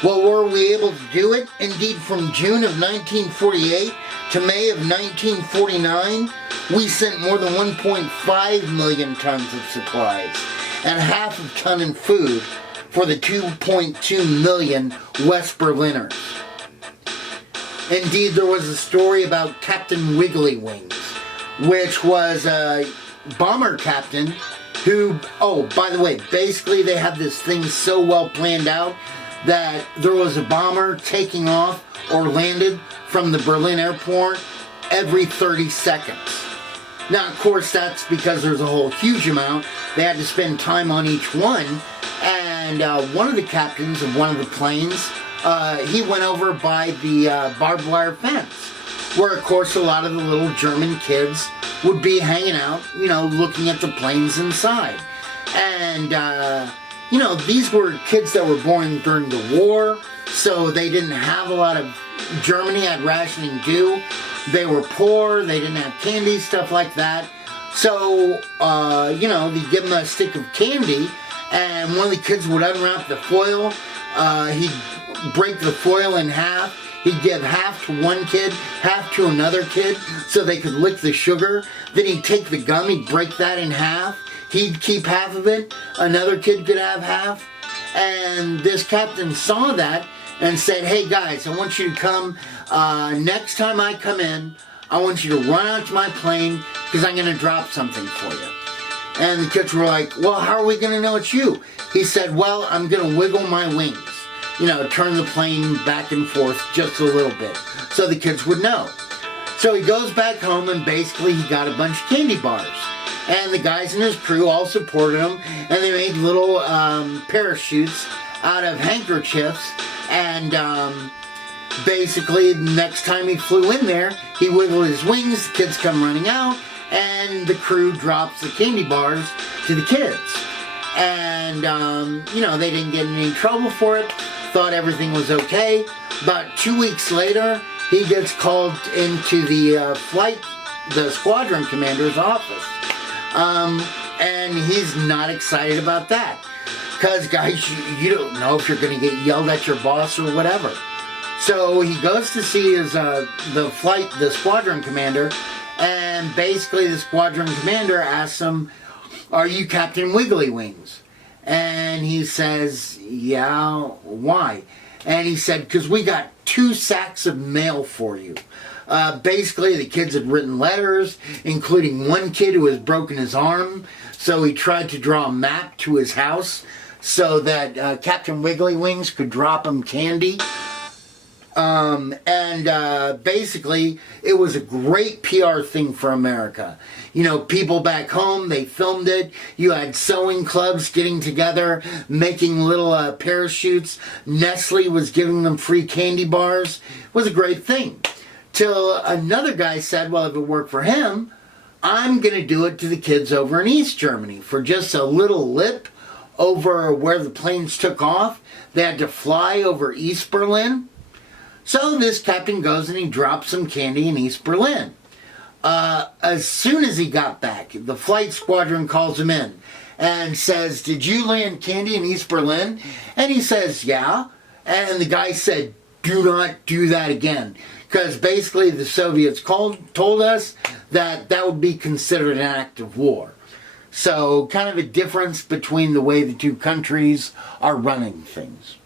Well, were we able to do it? Indeed, from June of 1948 to May of 1949, we sent more than 1.5 million tons of supplies and half a ton in food for the 2.2 million West Berliners. Indeed, there was a story about Captain Wiggly Wings, which was a bomber captain who, oh, by the way, basically they have this thing so well planned out that there was a bomber taking off or landed from the Berlin airport every 30 seconds. Now, of course, that's because there's a whole huge amount. They had to spend time on each one, and one of the captains of one of the planes, he went over by the barbed wire fence, where, of course, a lot of the little German kids would be hanging out, you know, looking at the planes inside. And, you know, these were kids that were born during the war, so they didn't have a lot of, Germany had rationing due. They were poor, they didn't have candy, stuff like that. So, you know, they give them a stick of candy, and one of the kids would unwrap the foil. He'd break the foil in half. He'd give half to one kid, half to another kid, so they could lick the sugar. Then he'd take the gum, he'd break that in half. He'd keep half of it. Another kid could have half. And this captain saw that and said, hey guys, I want you to come, next time I come in, I want you to run out to my plane because I'm going to drop something for you. And the kids were like, well, how are we going to know it's you? He said, well, I'm going to wiggle my wings. You know, turn the plane back and forth just a little bit so the kids would know. So he goes back home and basically he got a bunch of candy bars. And the guys in his crew all supported him, and they made little parachutes out of handkerchiefs. And basically, the next time he flew in there, he wiggled his wings, the kids come running out, and the crew drops the candy bars to the kids. And, you know, they didn't get in any trouble for it, thought everything was okay. About 2 weeks later, he gets called into the squadron commander's office. And he's not excited about that. Because, guys, you don't know if you're going to get yelled at your boss or whatever. So he goes to see his the squadron commander, and basically the squadron commander asks him, are you Captain Wiggly Wings? And he says, yeah, why? And he said, because we got 2 sacks of mail for you. Basically, the kids had written letters, including one kid who has broken his arm, so he tried to draw a map to his house so that Captain Wiggly Wings could drop him candy. Basically, it was a great PR thing for America. You know, people back home, they filmed it. You had sewing clubs getting together, making little parachutes. Nestle was giving them free candy bars. It was a great thing. Till another guy said, well, if it worked for him, I'm going to do it to the kids over in East Germany for just a little lip over where the planes took off. They had to fly over East Berlin. So this captain goes and he drops some candy in East Berlin. As soon as he got back, the flight squadron calls him in and says, did you land candy in East Berlin? And he says, yeah. And the guy said, do not do that again. Because basically the Soviets told us that that would be considered an act of war. So kind of a difference between the way the two countries are running things.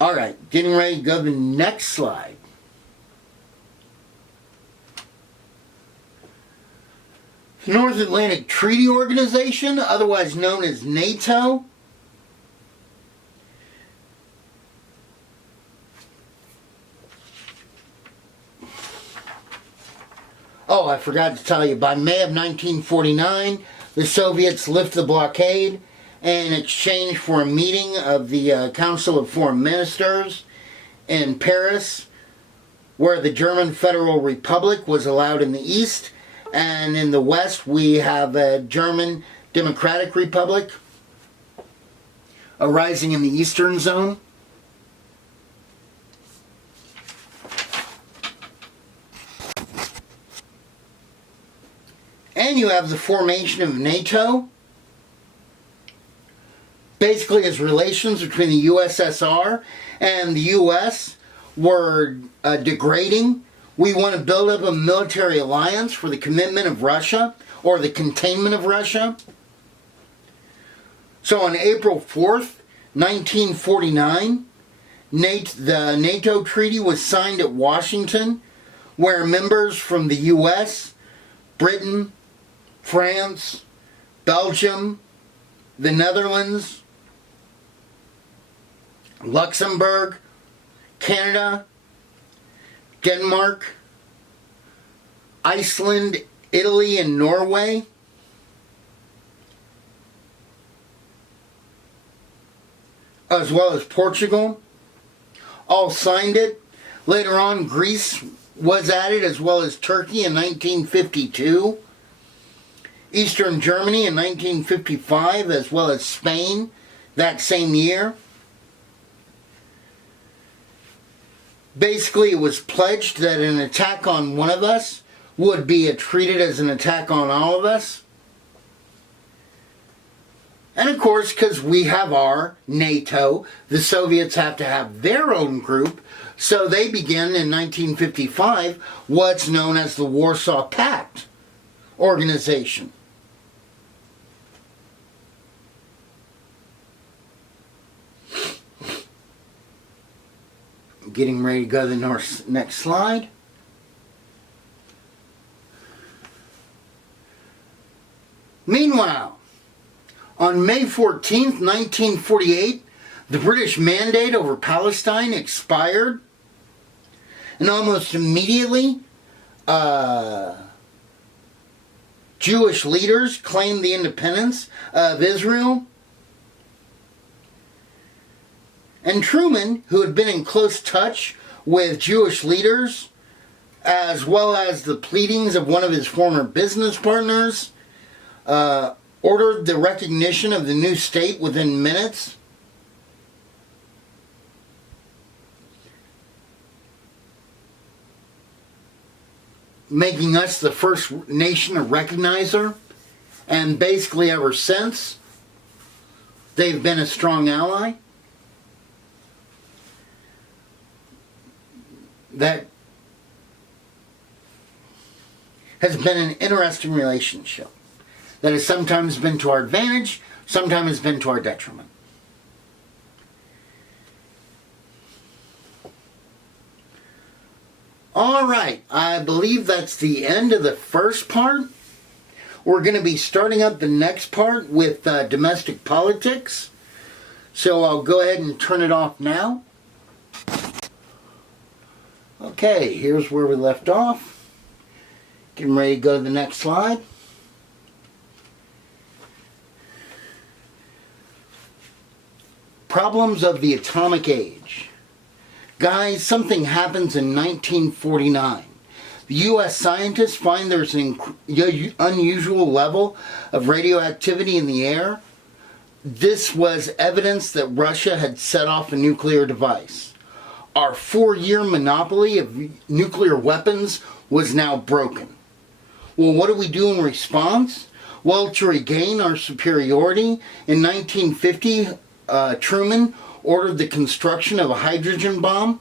All right, getting ready to go to the next slide. The North Atlantic Treaty Organization, otherwise known as NATO, oh, I forgot to tell you, by May of 1949, the Soviets lift the blockade in exchange for a meeting of the Council of Foreign Ministers in Paris, where the German Federal Republic was allowed in the east, and in the west we have a German Democratic Republic arising in the eastern zone. And you have the formation of NATO. Basically, as relations between the USSR and the US were degrading We want to build up a military alliance for the commitment of Russia, or the containment of Russia. So on April 4th, 1949, the NATO treaty was signed at Washington, where members from the U.S., Britain, France, Belgium, the Netherlands, Luxembourg, Canada, Denmark, Iceland, Italy, and Norway as well as Portugal all signed it. Later on, Greece was added, as well as Turkey in 1952, Eastern Germany in 1955, as well as Spain that same year. Basically, it was pledged that an attack on one of us would be treated as an attack on all of us. And of course, because we have our NATO, the Soviets have to have their own group, so they began in 1955 what's known as the Warsaw Pact organization. Getting ready to go to the next slide. Meanwhile, on May 14th, 1948, the British mandate over Palestine expired, and almost immediately, Jewish leaders claimed the independence of Israel. And Truman, who had been in close touch with Jewish leaders, as well as the pleadings of one of his former business partners, ordered the recognition of the new state within minutes. Making us the first nation to recognize her. And basically ever since, they've been a strong ally. That has been an interesting relationship that has sometimes been to our advantage, sometimes has been to our detriment. All right, I believe that's the end of the first part. We're going to be starting up the next part with domestic politics. So I'll go ahead and turn it off now. Okay, here's where we left off. Getting ready to go to the next slide. Problems of the atomic age. Guys, something happens in 1949. The U.S. scientists find there's an unusual level of radioactivity in the air. This was evidence that Russia had set off a nuclear device. Our 4-year monopoly of nuclear weapons was now broken. Well, what do we do in response? Well, to regain our superiority, in 1950, Truman ordered the construction of a hydrogen bomb.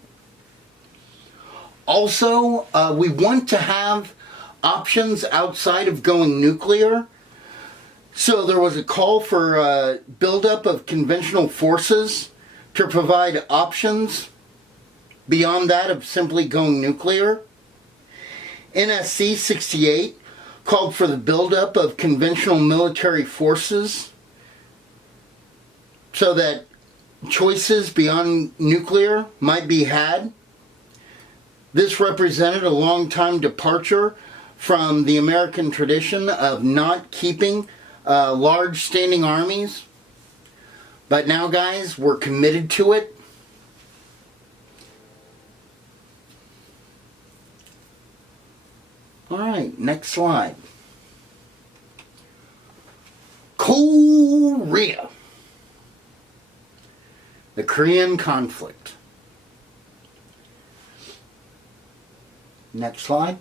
Also, we want to have options outside of going nuclear. So there was a call for buildup of conventional forces to provide options beyond that of simply going nuclear. NSC 68 called for the buildup of conventional military forces so that choices beyond nuclear might be had. This represented a long-time departure from the American tradition of not keeping large standing armies. But now, guys, we're committed to it. Alright, next slide. Korea. The Korean conflict. Next slide.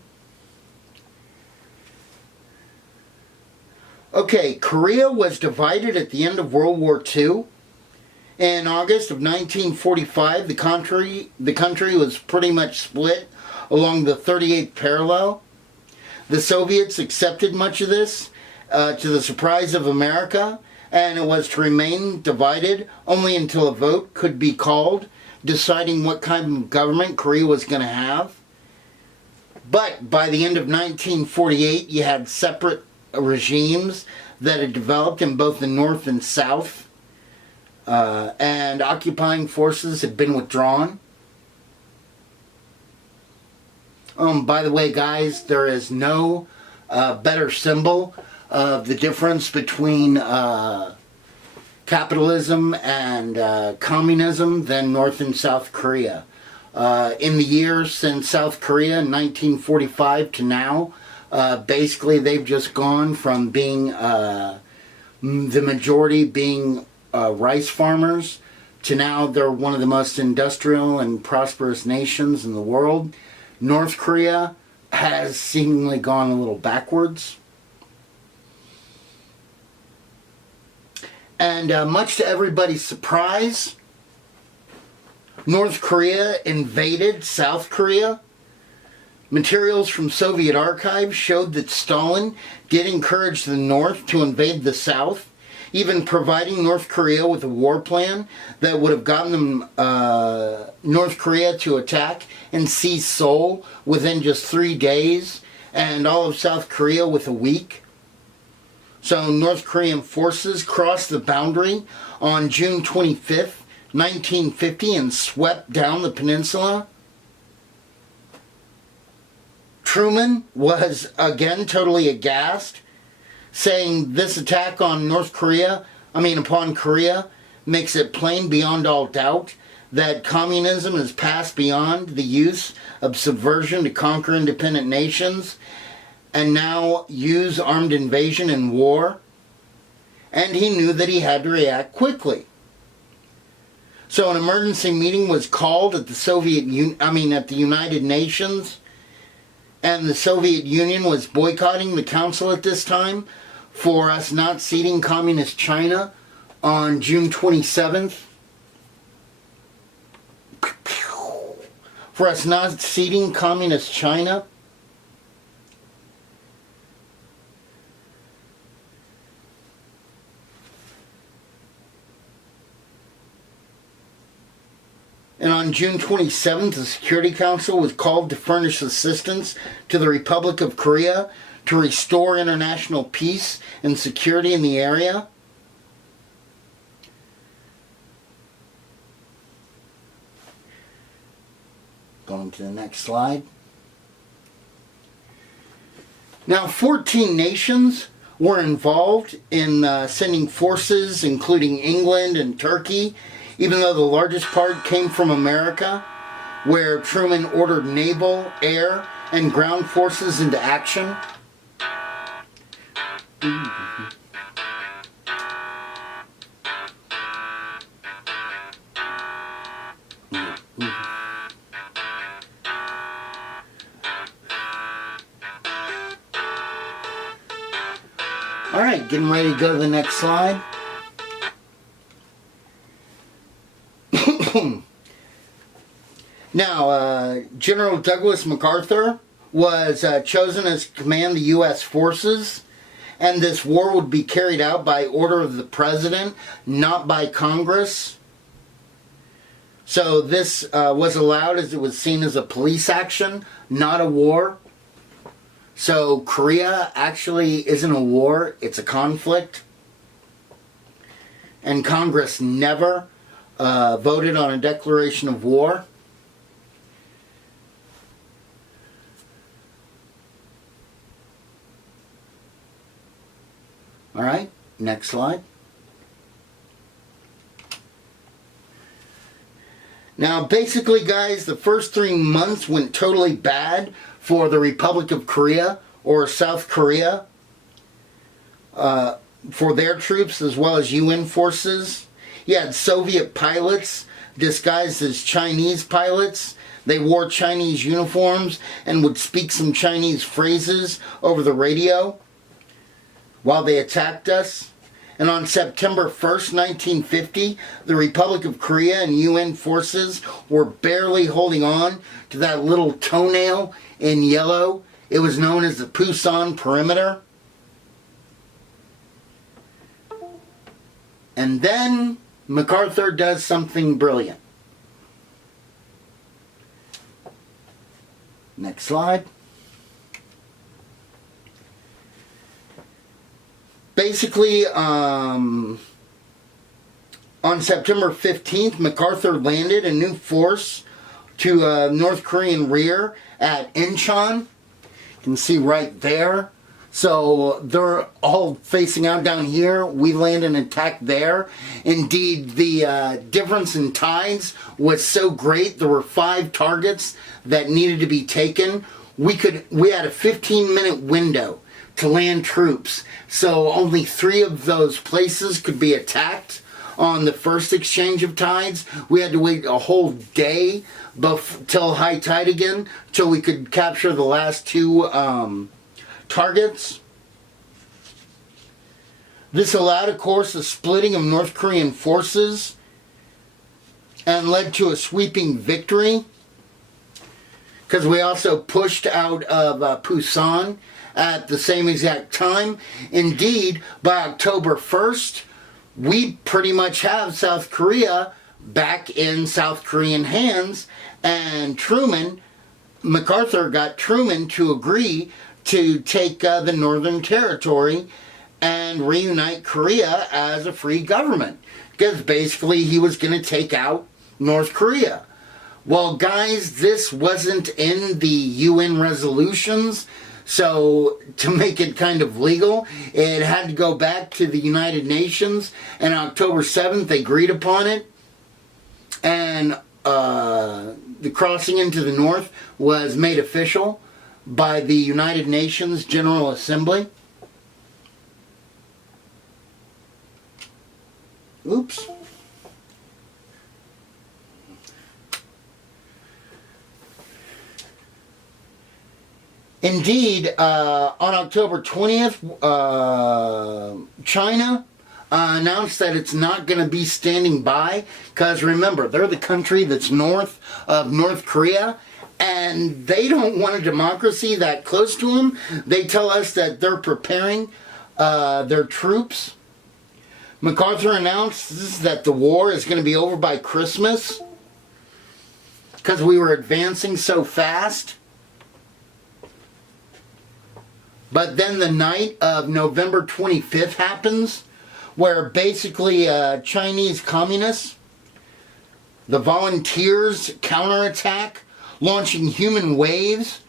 Okay, Korea was divided at the end of World War II. In August of 1945, the country was pretty much split along the 38th parallel. The Soviets accepted much of this, to the surprise of America, and it was to remain divided only until a vote could be called, deciding what kind of government Korea was going to have. But by the end of 1948, you had separate regimes that had developed in both the North and South, and occupying forces had been withdrawn. By the way, guys, there is no better symbol of the difference between capitalism and communism than North and South Korea. In the years since South Korea in 1945 to now, basically they've just gone from being the majority being rice farmers to now they're one of the most industrial and prosperous nations in the world. North Korea has seemingly gone a little backwards. And much to everybody's surprise, North Korea invaded South Korea. Materials from Soviet archives showed that Stalin did encourage the North to invade the South, even providing North Korea with a war plan that would have gotten them North Korea to attack and seize Seoul within just 3 days, and all of South Korea with a week. So North Korean forces crossed the boundary on June 25th, 1950 and swept down the peninsula. Truman was again totally aghast, saying this attack on upon Korea, makes it plain beyond all doubt that communism has passed beyond the use of subversion to conquer independent nations and now use armed invasion and war. And he knew that he had to react quickly. So an emergency meeting was called at the United Nations, and the Soviet Union was boycotting the council at this time for us not ceding communist China on June 27th. For us not ceding communist China. And on June 27th, the Security Council was called to furnish assistance to the Republic of Korea to restore international peace and security in the area. Going to the next slide. Now, 14 nations were involved in sending forces, including England and Turkey, even though the largest part came from America, where Truman ordered naval, air, and ground forces into action. All right, getting ready to go to the next slide. Now, General Douglas MacArthur was chosen as to command the U.S. forces, and this war would be carried out by order of the President, not by Congress. So this was allowed as it was seen as a police action, not a war. So Korea actually isn't a war, it's a conflict. And Congress never voted on a declaration of war. All right, next slide. Now, basically, guys, the first 3 months went totally bad for the Republic of Korea, or South Korea, for their troops as well as UN forces. You had Soviet pilots disguised as Chinese pilots. They wore Chinese uniforms and would speak some Chinese phrases over the radio while they attacked us. And on September 1st, 1950, the Republic of Korea and UN forces were barely holding on to that little toenail in yellow. It was known as the Pusan Perimeter. And then MacArthur does something brilliant. Next slide. Basically, on September 15th, MacArthur landed a new force to North Korean rear at Incheon. You can see right there. So they're all facing out down here. We land and attack there. Indeed, the difference in tides was so great. There were 5 targets that needed to be taken. We had a 15-minute window to land troops. So only 3 of those places could be attacked on the first exchange of tides. We had to wait a whole day till high tide again till we could capture the last 2 targets. This allowed, of course, the splitting of North Korean forces and led to a sweeping victory, because we also pushed out of Pusan at the same exact time. Indeed, by October 1st, we pretty much have South Korea back in South Korean hands, and MacArthur got Truman to agree to take the Northern Territory and reunite Korea as a free government, because basically he was going to take out North Korea. Well, guys, this wasn't in the UN resolutions, so to make it kind of legal, it had to go back to the United Nations, and October 7th they agreed upon it, and the crossing into the north was made official by the United Nations General Assembly. Oops. Indeed, on October 20th, China announced that it's not going to be standing by, because remember, they're the country that's north of North Korea, and they don't want a democracy that close to them. They tell us that they're preparing their troops. MacArthur announced that the war is going to be over by Christmas, because we were advancing so fast. But then the night of November 25th happens, where basically Chinese communists, the volunteers, counterattack, launching human waves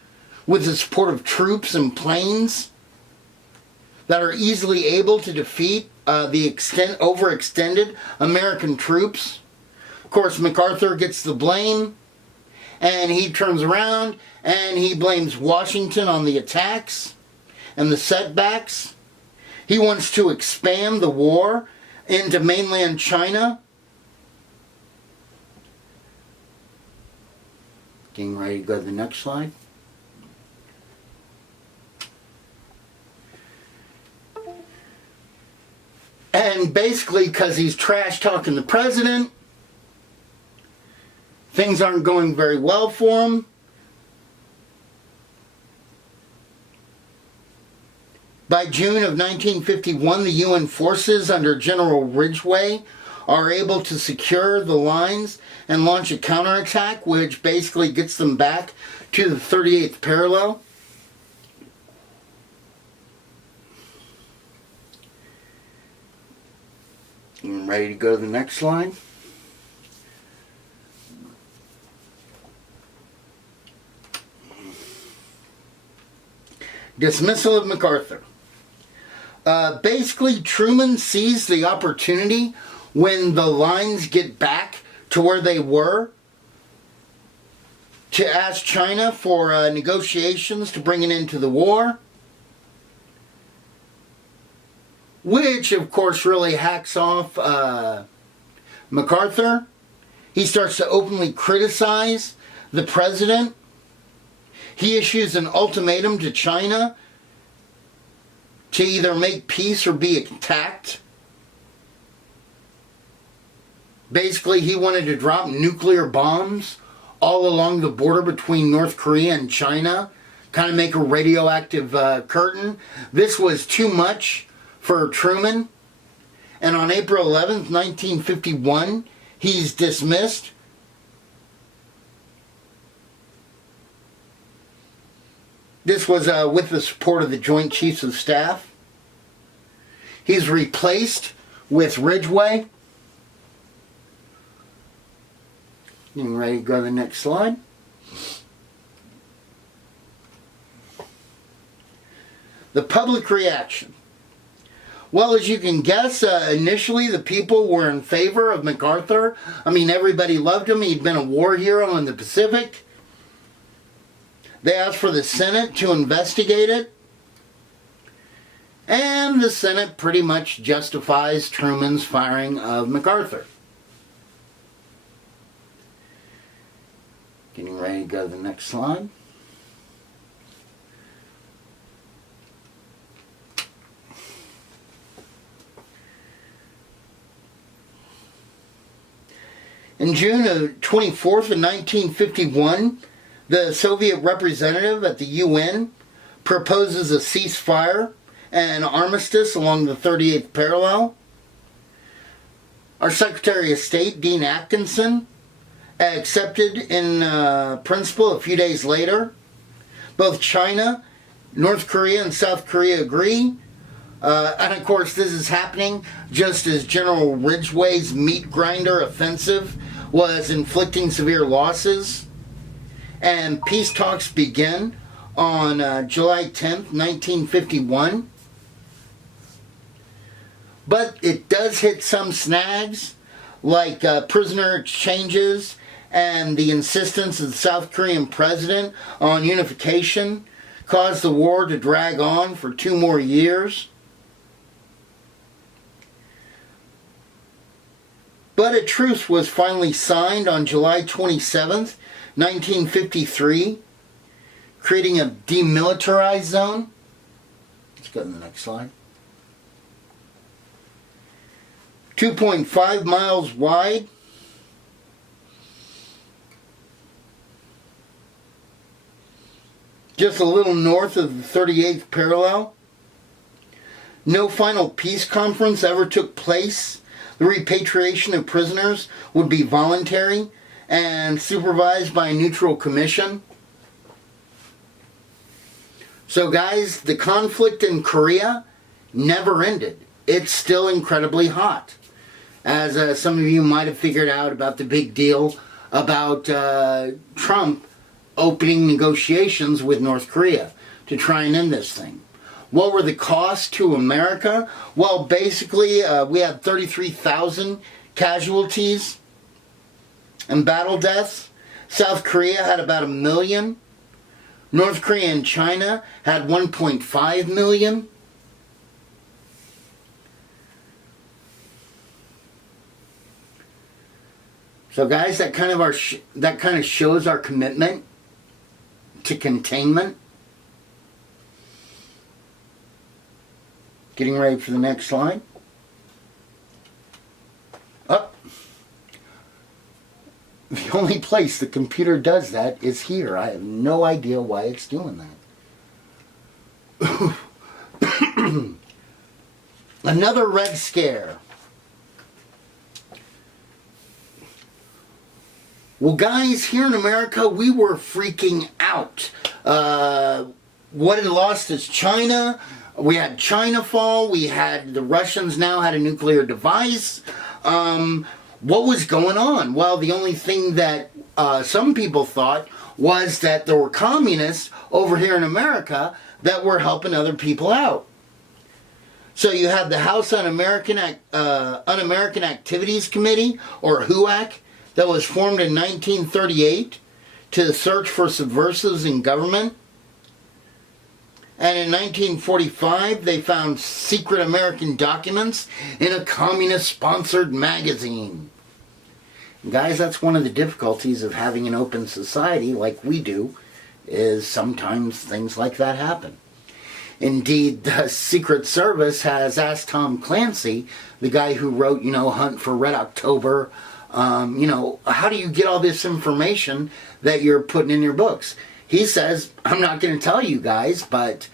with the support of troops and planes that are easily able to defeat the overextended American troops. Of course, MacArthur gets the blame, and he turns around and he blames Washington on the attacks and the setbacks. He wants to expand the war into mainland China. Getting ready to go to the next slide. And basically, because he's trash talking the president, things aren't going very well for him. By June of 1951, the UN forces under General Ridgway are able to secure the lines and launch a counterattack, which basically gets them back to the 38th parallel. I'm ready to go to the next slide. Dismissal of MacArthur. Basically, Truman sees the opportunity when the lines get back to where they were to ask China for negotiations to bring it into the war, which of course really hacks off MacArthur. He starts to openly criticize the president. He issues an ultimatum to China to either make peace or be attacked. Basically, he wanted to drop nuclear bombs all along the border between North Korea and China, kind of make a radioactive curtain. This was too much for Truman. And on April 11th, 1951, he's dismissed. This was with the support of the Joint Chiefs of Staff. He's replaced with Ridgway. Getting ready to go to the next slide. The public reaction. Well, as you can guess, initially the people were in favor of MacArthur. I mean, everybody loved him. He'd been a war hero in the Pacific. They asked for the Senate to investigate it. And the Senate pretty much justifies Truman's firing of MacArthur. Getting ready to go to the next slide. In June 24th of 1951, the Soviet representative at the UN proposes a ceasefire and armistice along the 38th parallel. Our Secretary of State, Dean Atkinson, accepted in principle a few days later. Both China, North Korea, and South Korea agree. And of course, this is happening just as General Ridgway's meat grinder offensive was inflicting severe losses. And peace talks begin on July 10th, 1951. But it does hit some snags, like prisoner exchanges and the insistence of the South Korean president on unification caused the war to drag on for 2 more years. But a truce was finally signed on July 27th, 1953, creating a demilitarized zone. Let's go to the next slide. 2.5 miles wide. Just a little north of the 38th parallel. No final peace conference ever took place. The repatriation of prisoners would be voluntary and supervised by a neutral commission. So guys, the conflict in Korea never ended. It's still incredibly hot. As some of you might have figured out about the big deal about Trump opening negotiations with North Korea to try and end this thing. What were the costs to America? Well, basically, we had 33,000 casualties and battle deaths. South Korea had about 1 million. North Korea and China had 1.5 million. So guys, that kind of shows our commitment to containment. Getting ready for the next slide. Up. The only place the computer does that is here. I have no idea why it's doing that. Another Red Scare. Well, guys, here in America, we were freaking out. What had lost is China. We had China fall. We had the Russians now had a nuclear device. What was going on? Well, the only thing that some people thought was that there were communists over here in America that were helping other people out. So you had the House Un-American Activities Committee, or HUAC, that was formed in 1938 to search for subversives in government. And in 1945, they found secret American documents in a communist-sponsored magazine. Guys, that's one of the difficulties of having an open society like we do, is sometimes things like that happen. Indeed, the Secret Service has asked Tom Clancy, the guy who wrote, Hunt for Red October, How do you get all this information that you're putting in your books? He says, I'm not going to tell you guys, but,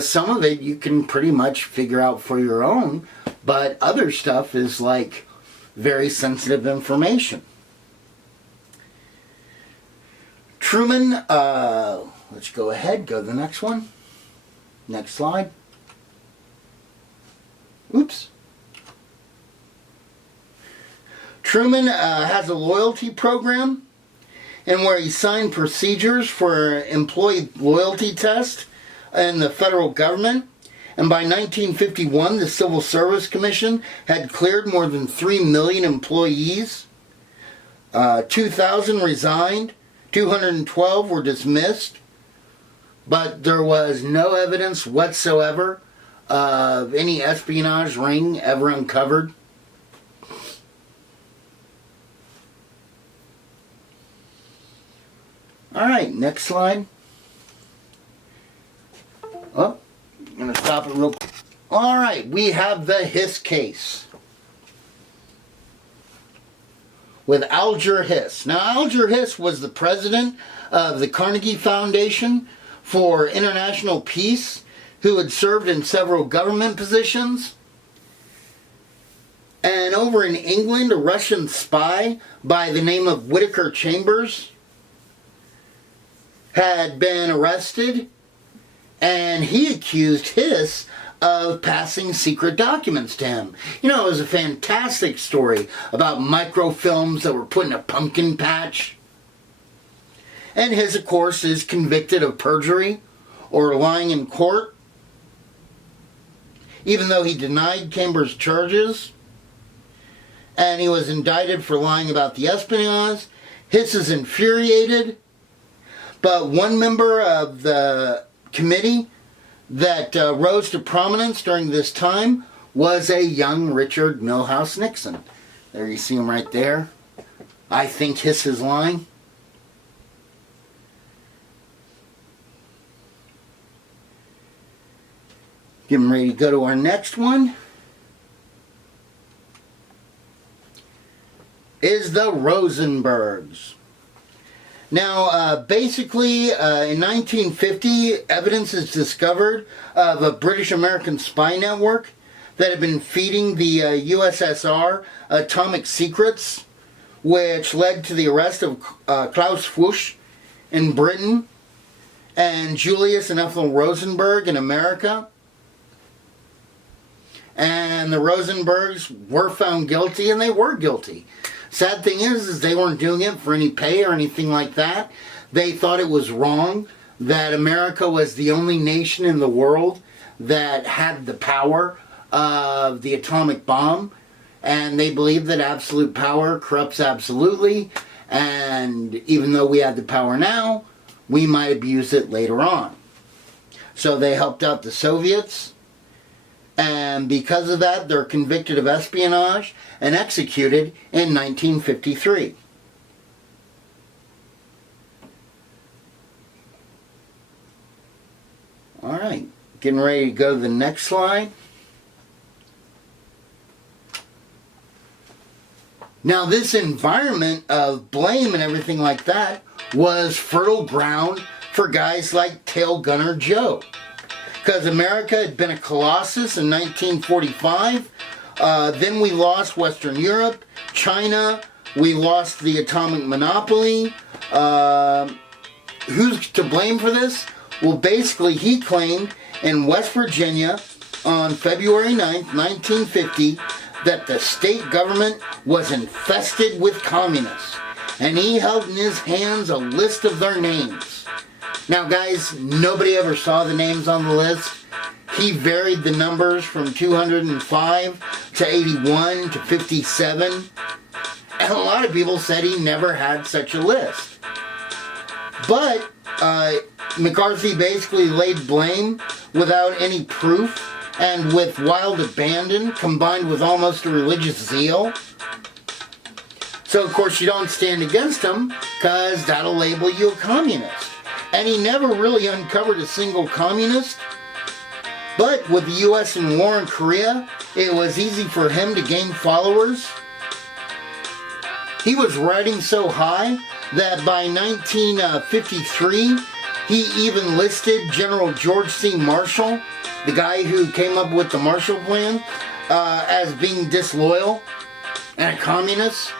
some of it you can pretty much figure out for your own, but other stuff is like very sensitive information. Truman, let's go ahead, go to the next one. Next slide. Oops. Truman has a loyalty program, and where he signed procedures for employee loyalty test in the federal government. And by 1951, the Civil Service Commission had cleared more than 3 million employees. 2,000 resigned, 212 were dismissed, but there was no evidence whatsoever of any espionage ring ever uncovered. All right, next slide. Oh, I'm going to stop it real quick. All right, we have the Hiss case with Alger Hiss. Now, Alger Hiss was the president of the Carnegie Foundation for International Peace, who had served in several government positions. And over in England, a Russian spy by the name of Whittaker Chambers had been arrested, and he accused Hiss of passing secret documents to him. It was a fantastic story about microfilms that were put in a pumpkin patch. And Hiss, of course, is convicted of perjury or lying in court, even though he denied Chambers' charges. And he was indicted for lying about the espionage. Hiss is infuriated. But one member of the committee that rose to prominence during this time was a young Richard Milhous Nixon. There you see him right there. I think Hiss is lying. Getting ready to go to our next one. Is the Rosenbergs. Now, basically, in 1950, evidence is discovered of a British-American spy network that had been feeding the USSR atomic secrets, which led to the arrest of Klaus Fuchs in Britain and Julius and Ethel Rosenberg in America. And the Rosenbergs were found guilty, and they were guilty. Sad thing is they weren't doing it for any pay or anything like that. They thought it was wrong that America was the only nation in the world that had the power of the atomic bomb. And they believed that absolute power corrupts absolutely. And even though we had the power now, we might abuse it later on. So they helped out the Soviets. And because of that, they're convicted of espionage and executed in 1953. All right, getting ready to go to the next slide. Now, this environment of blame and everything like that was fertile ground for guys like Tail Gunner Joe. Because America had been a colossus in 1945. Then we lost Western Europe, China. We lost the atomic monopoly. Who's to blame for this? Well, basically, he claimed in West Virginia on February 9th, 1950, that the state government was infested with communists. And he held in his hands a list of their names. Now, guys, nobody ever saw the names on the list. He varied the numbers from 205 to 81 to 57. And a lot of people said he never had such a list. But McCarthy basically laid blame without any proof and with wild abandon combined with almost a religious zeal. So, of course, you don't stand against him because that'll label you a communist. And he never really uncovered a single communist. But with the U.S. in war in Korea, it was easy for him to gain followers. He was riding so high that by 1953, he even listed General George C. Marshall, the guy who came up with the Marshall Plan, as being disloyal and a communist.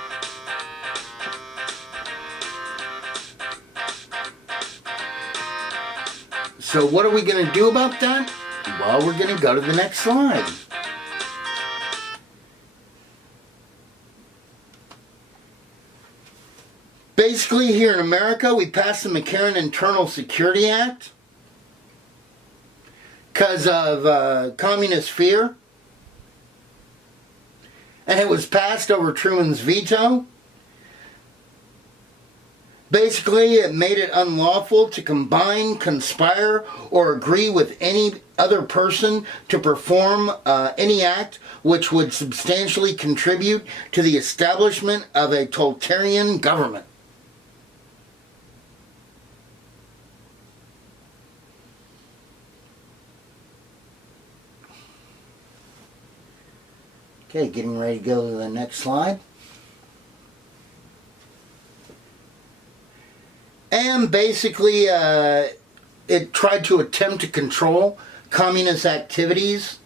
So what are we going to do about that? Well, we're going to go to the next slide. Basically, here in America, we passed the McCarran Internal Security Act because of communist fear. And it was passed over Truman's veto. Basically, it made it unlawful to combine, conspire, or agree with any other person to perform any act which would substantially contribute to the establishment of a totalitarian government. Okay, getting ready to go to the next slide. And basically, it tried to attempt to control communist activities.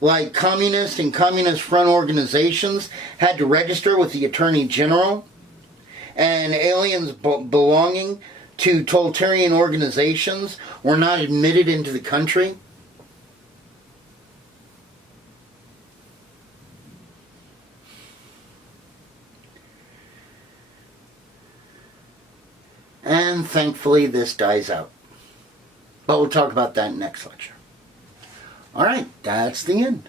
Like communist and communist front organizations had to register with the Attorney General. And aliens belonging to totalitarian organizations were not admitted into the country. And thankfully this dies out. But we'll talk about that next lecture. Alright, that's the end.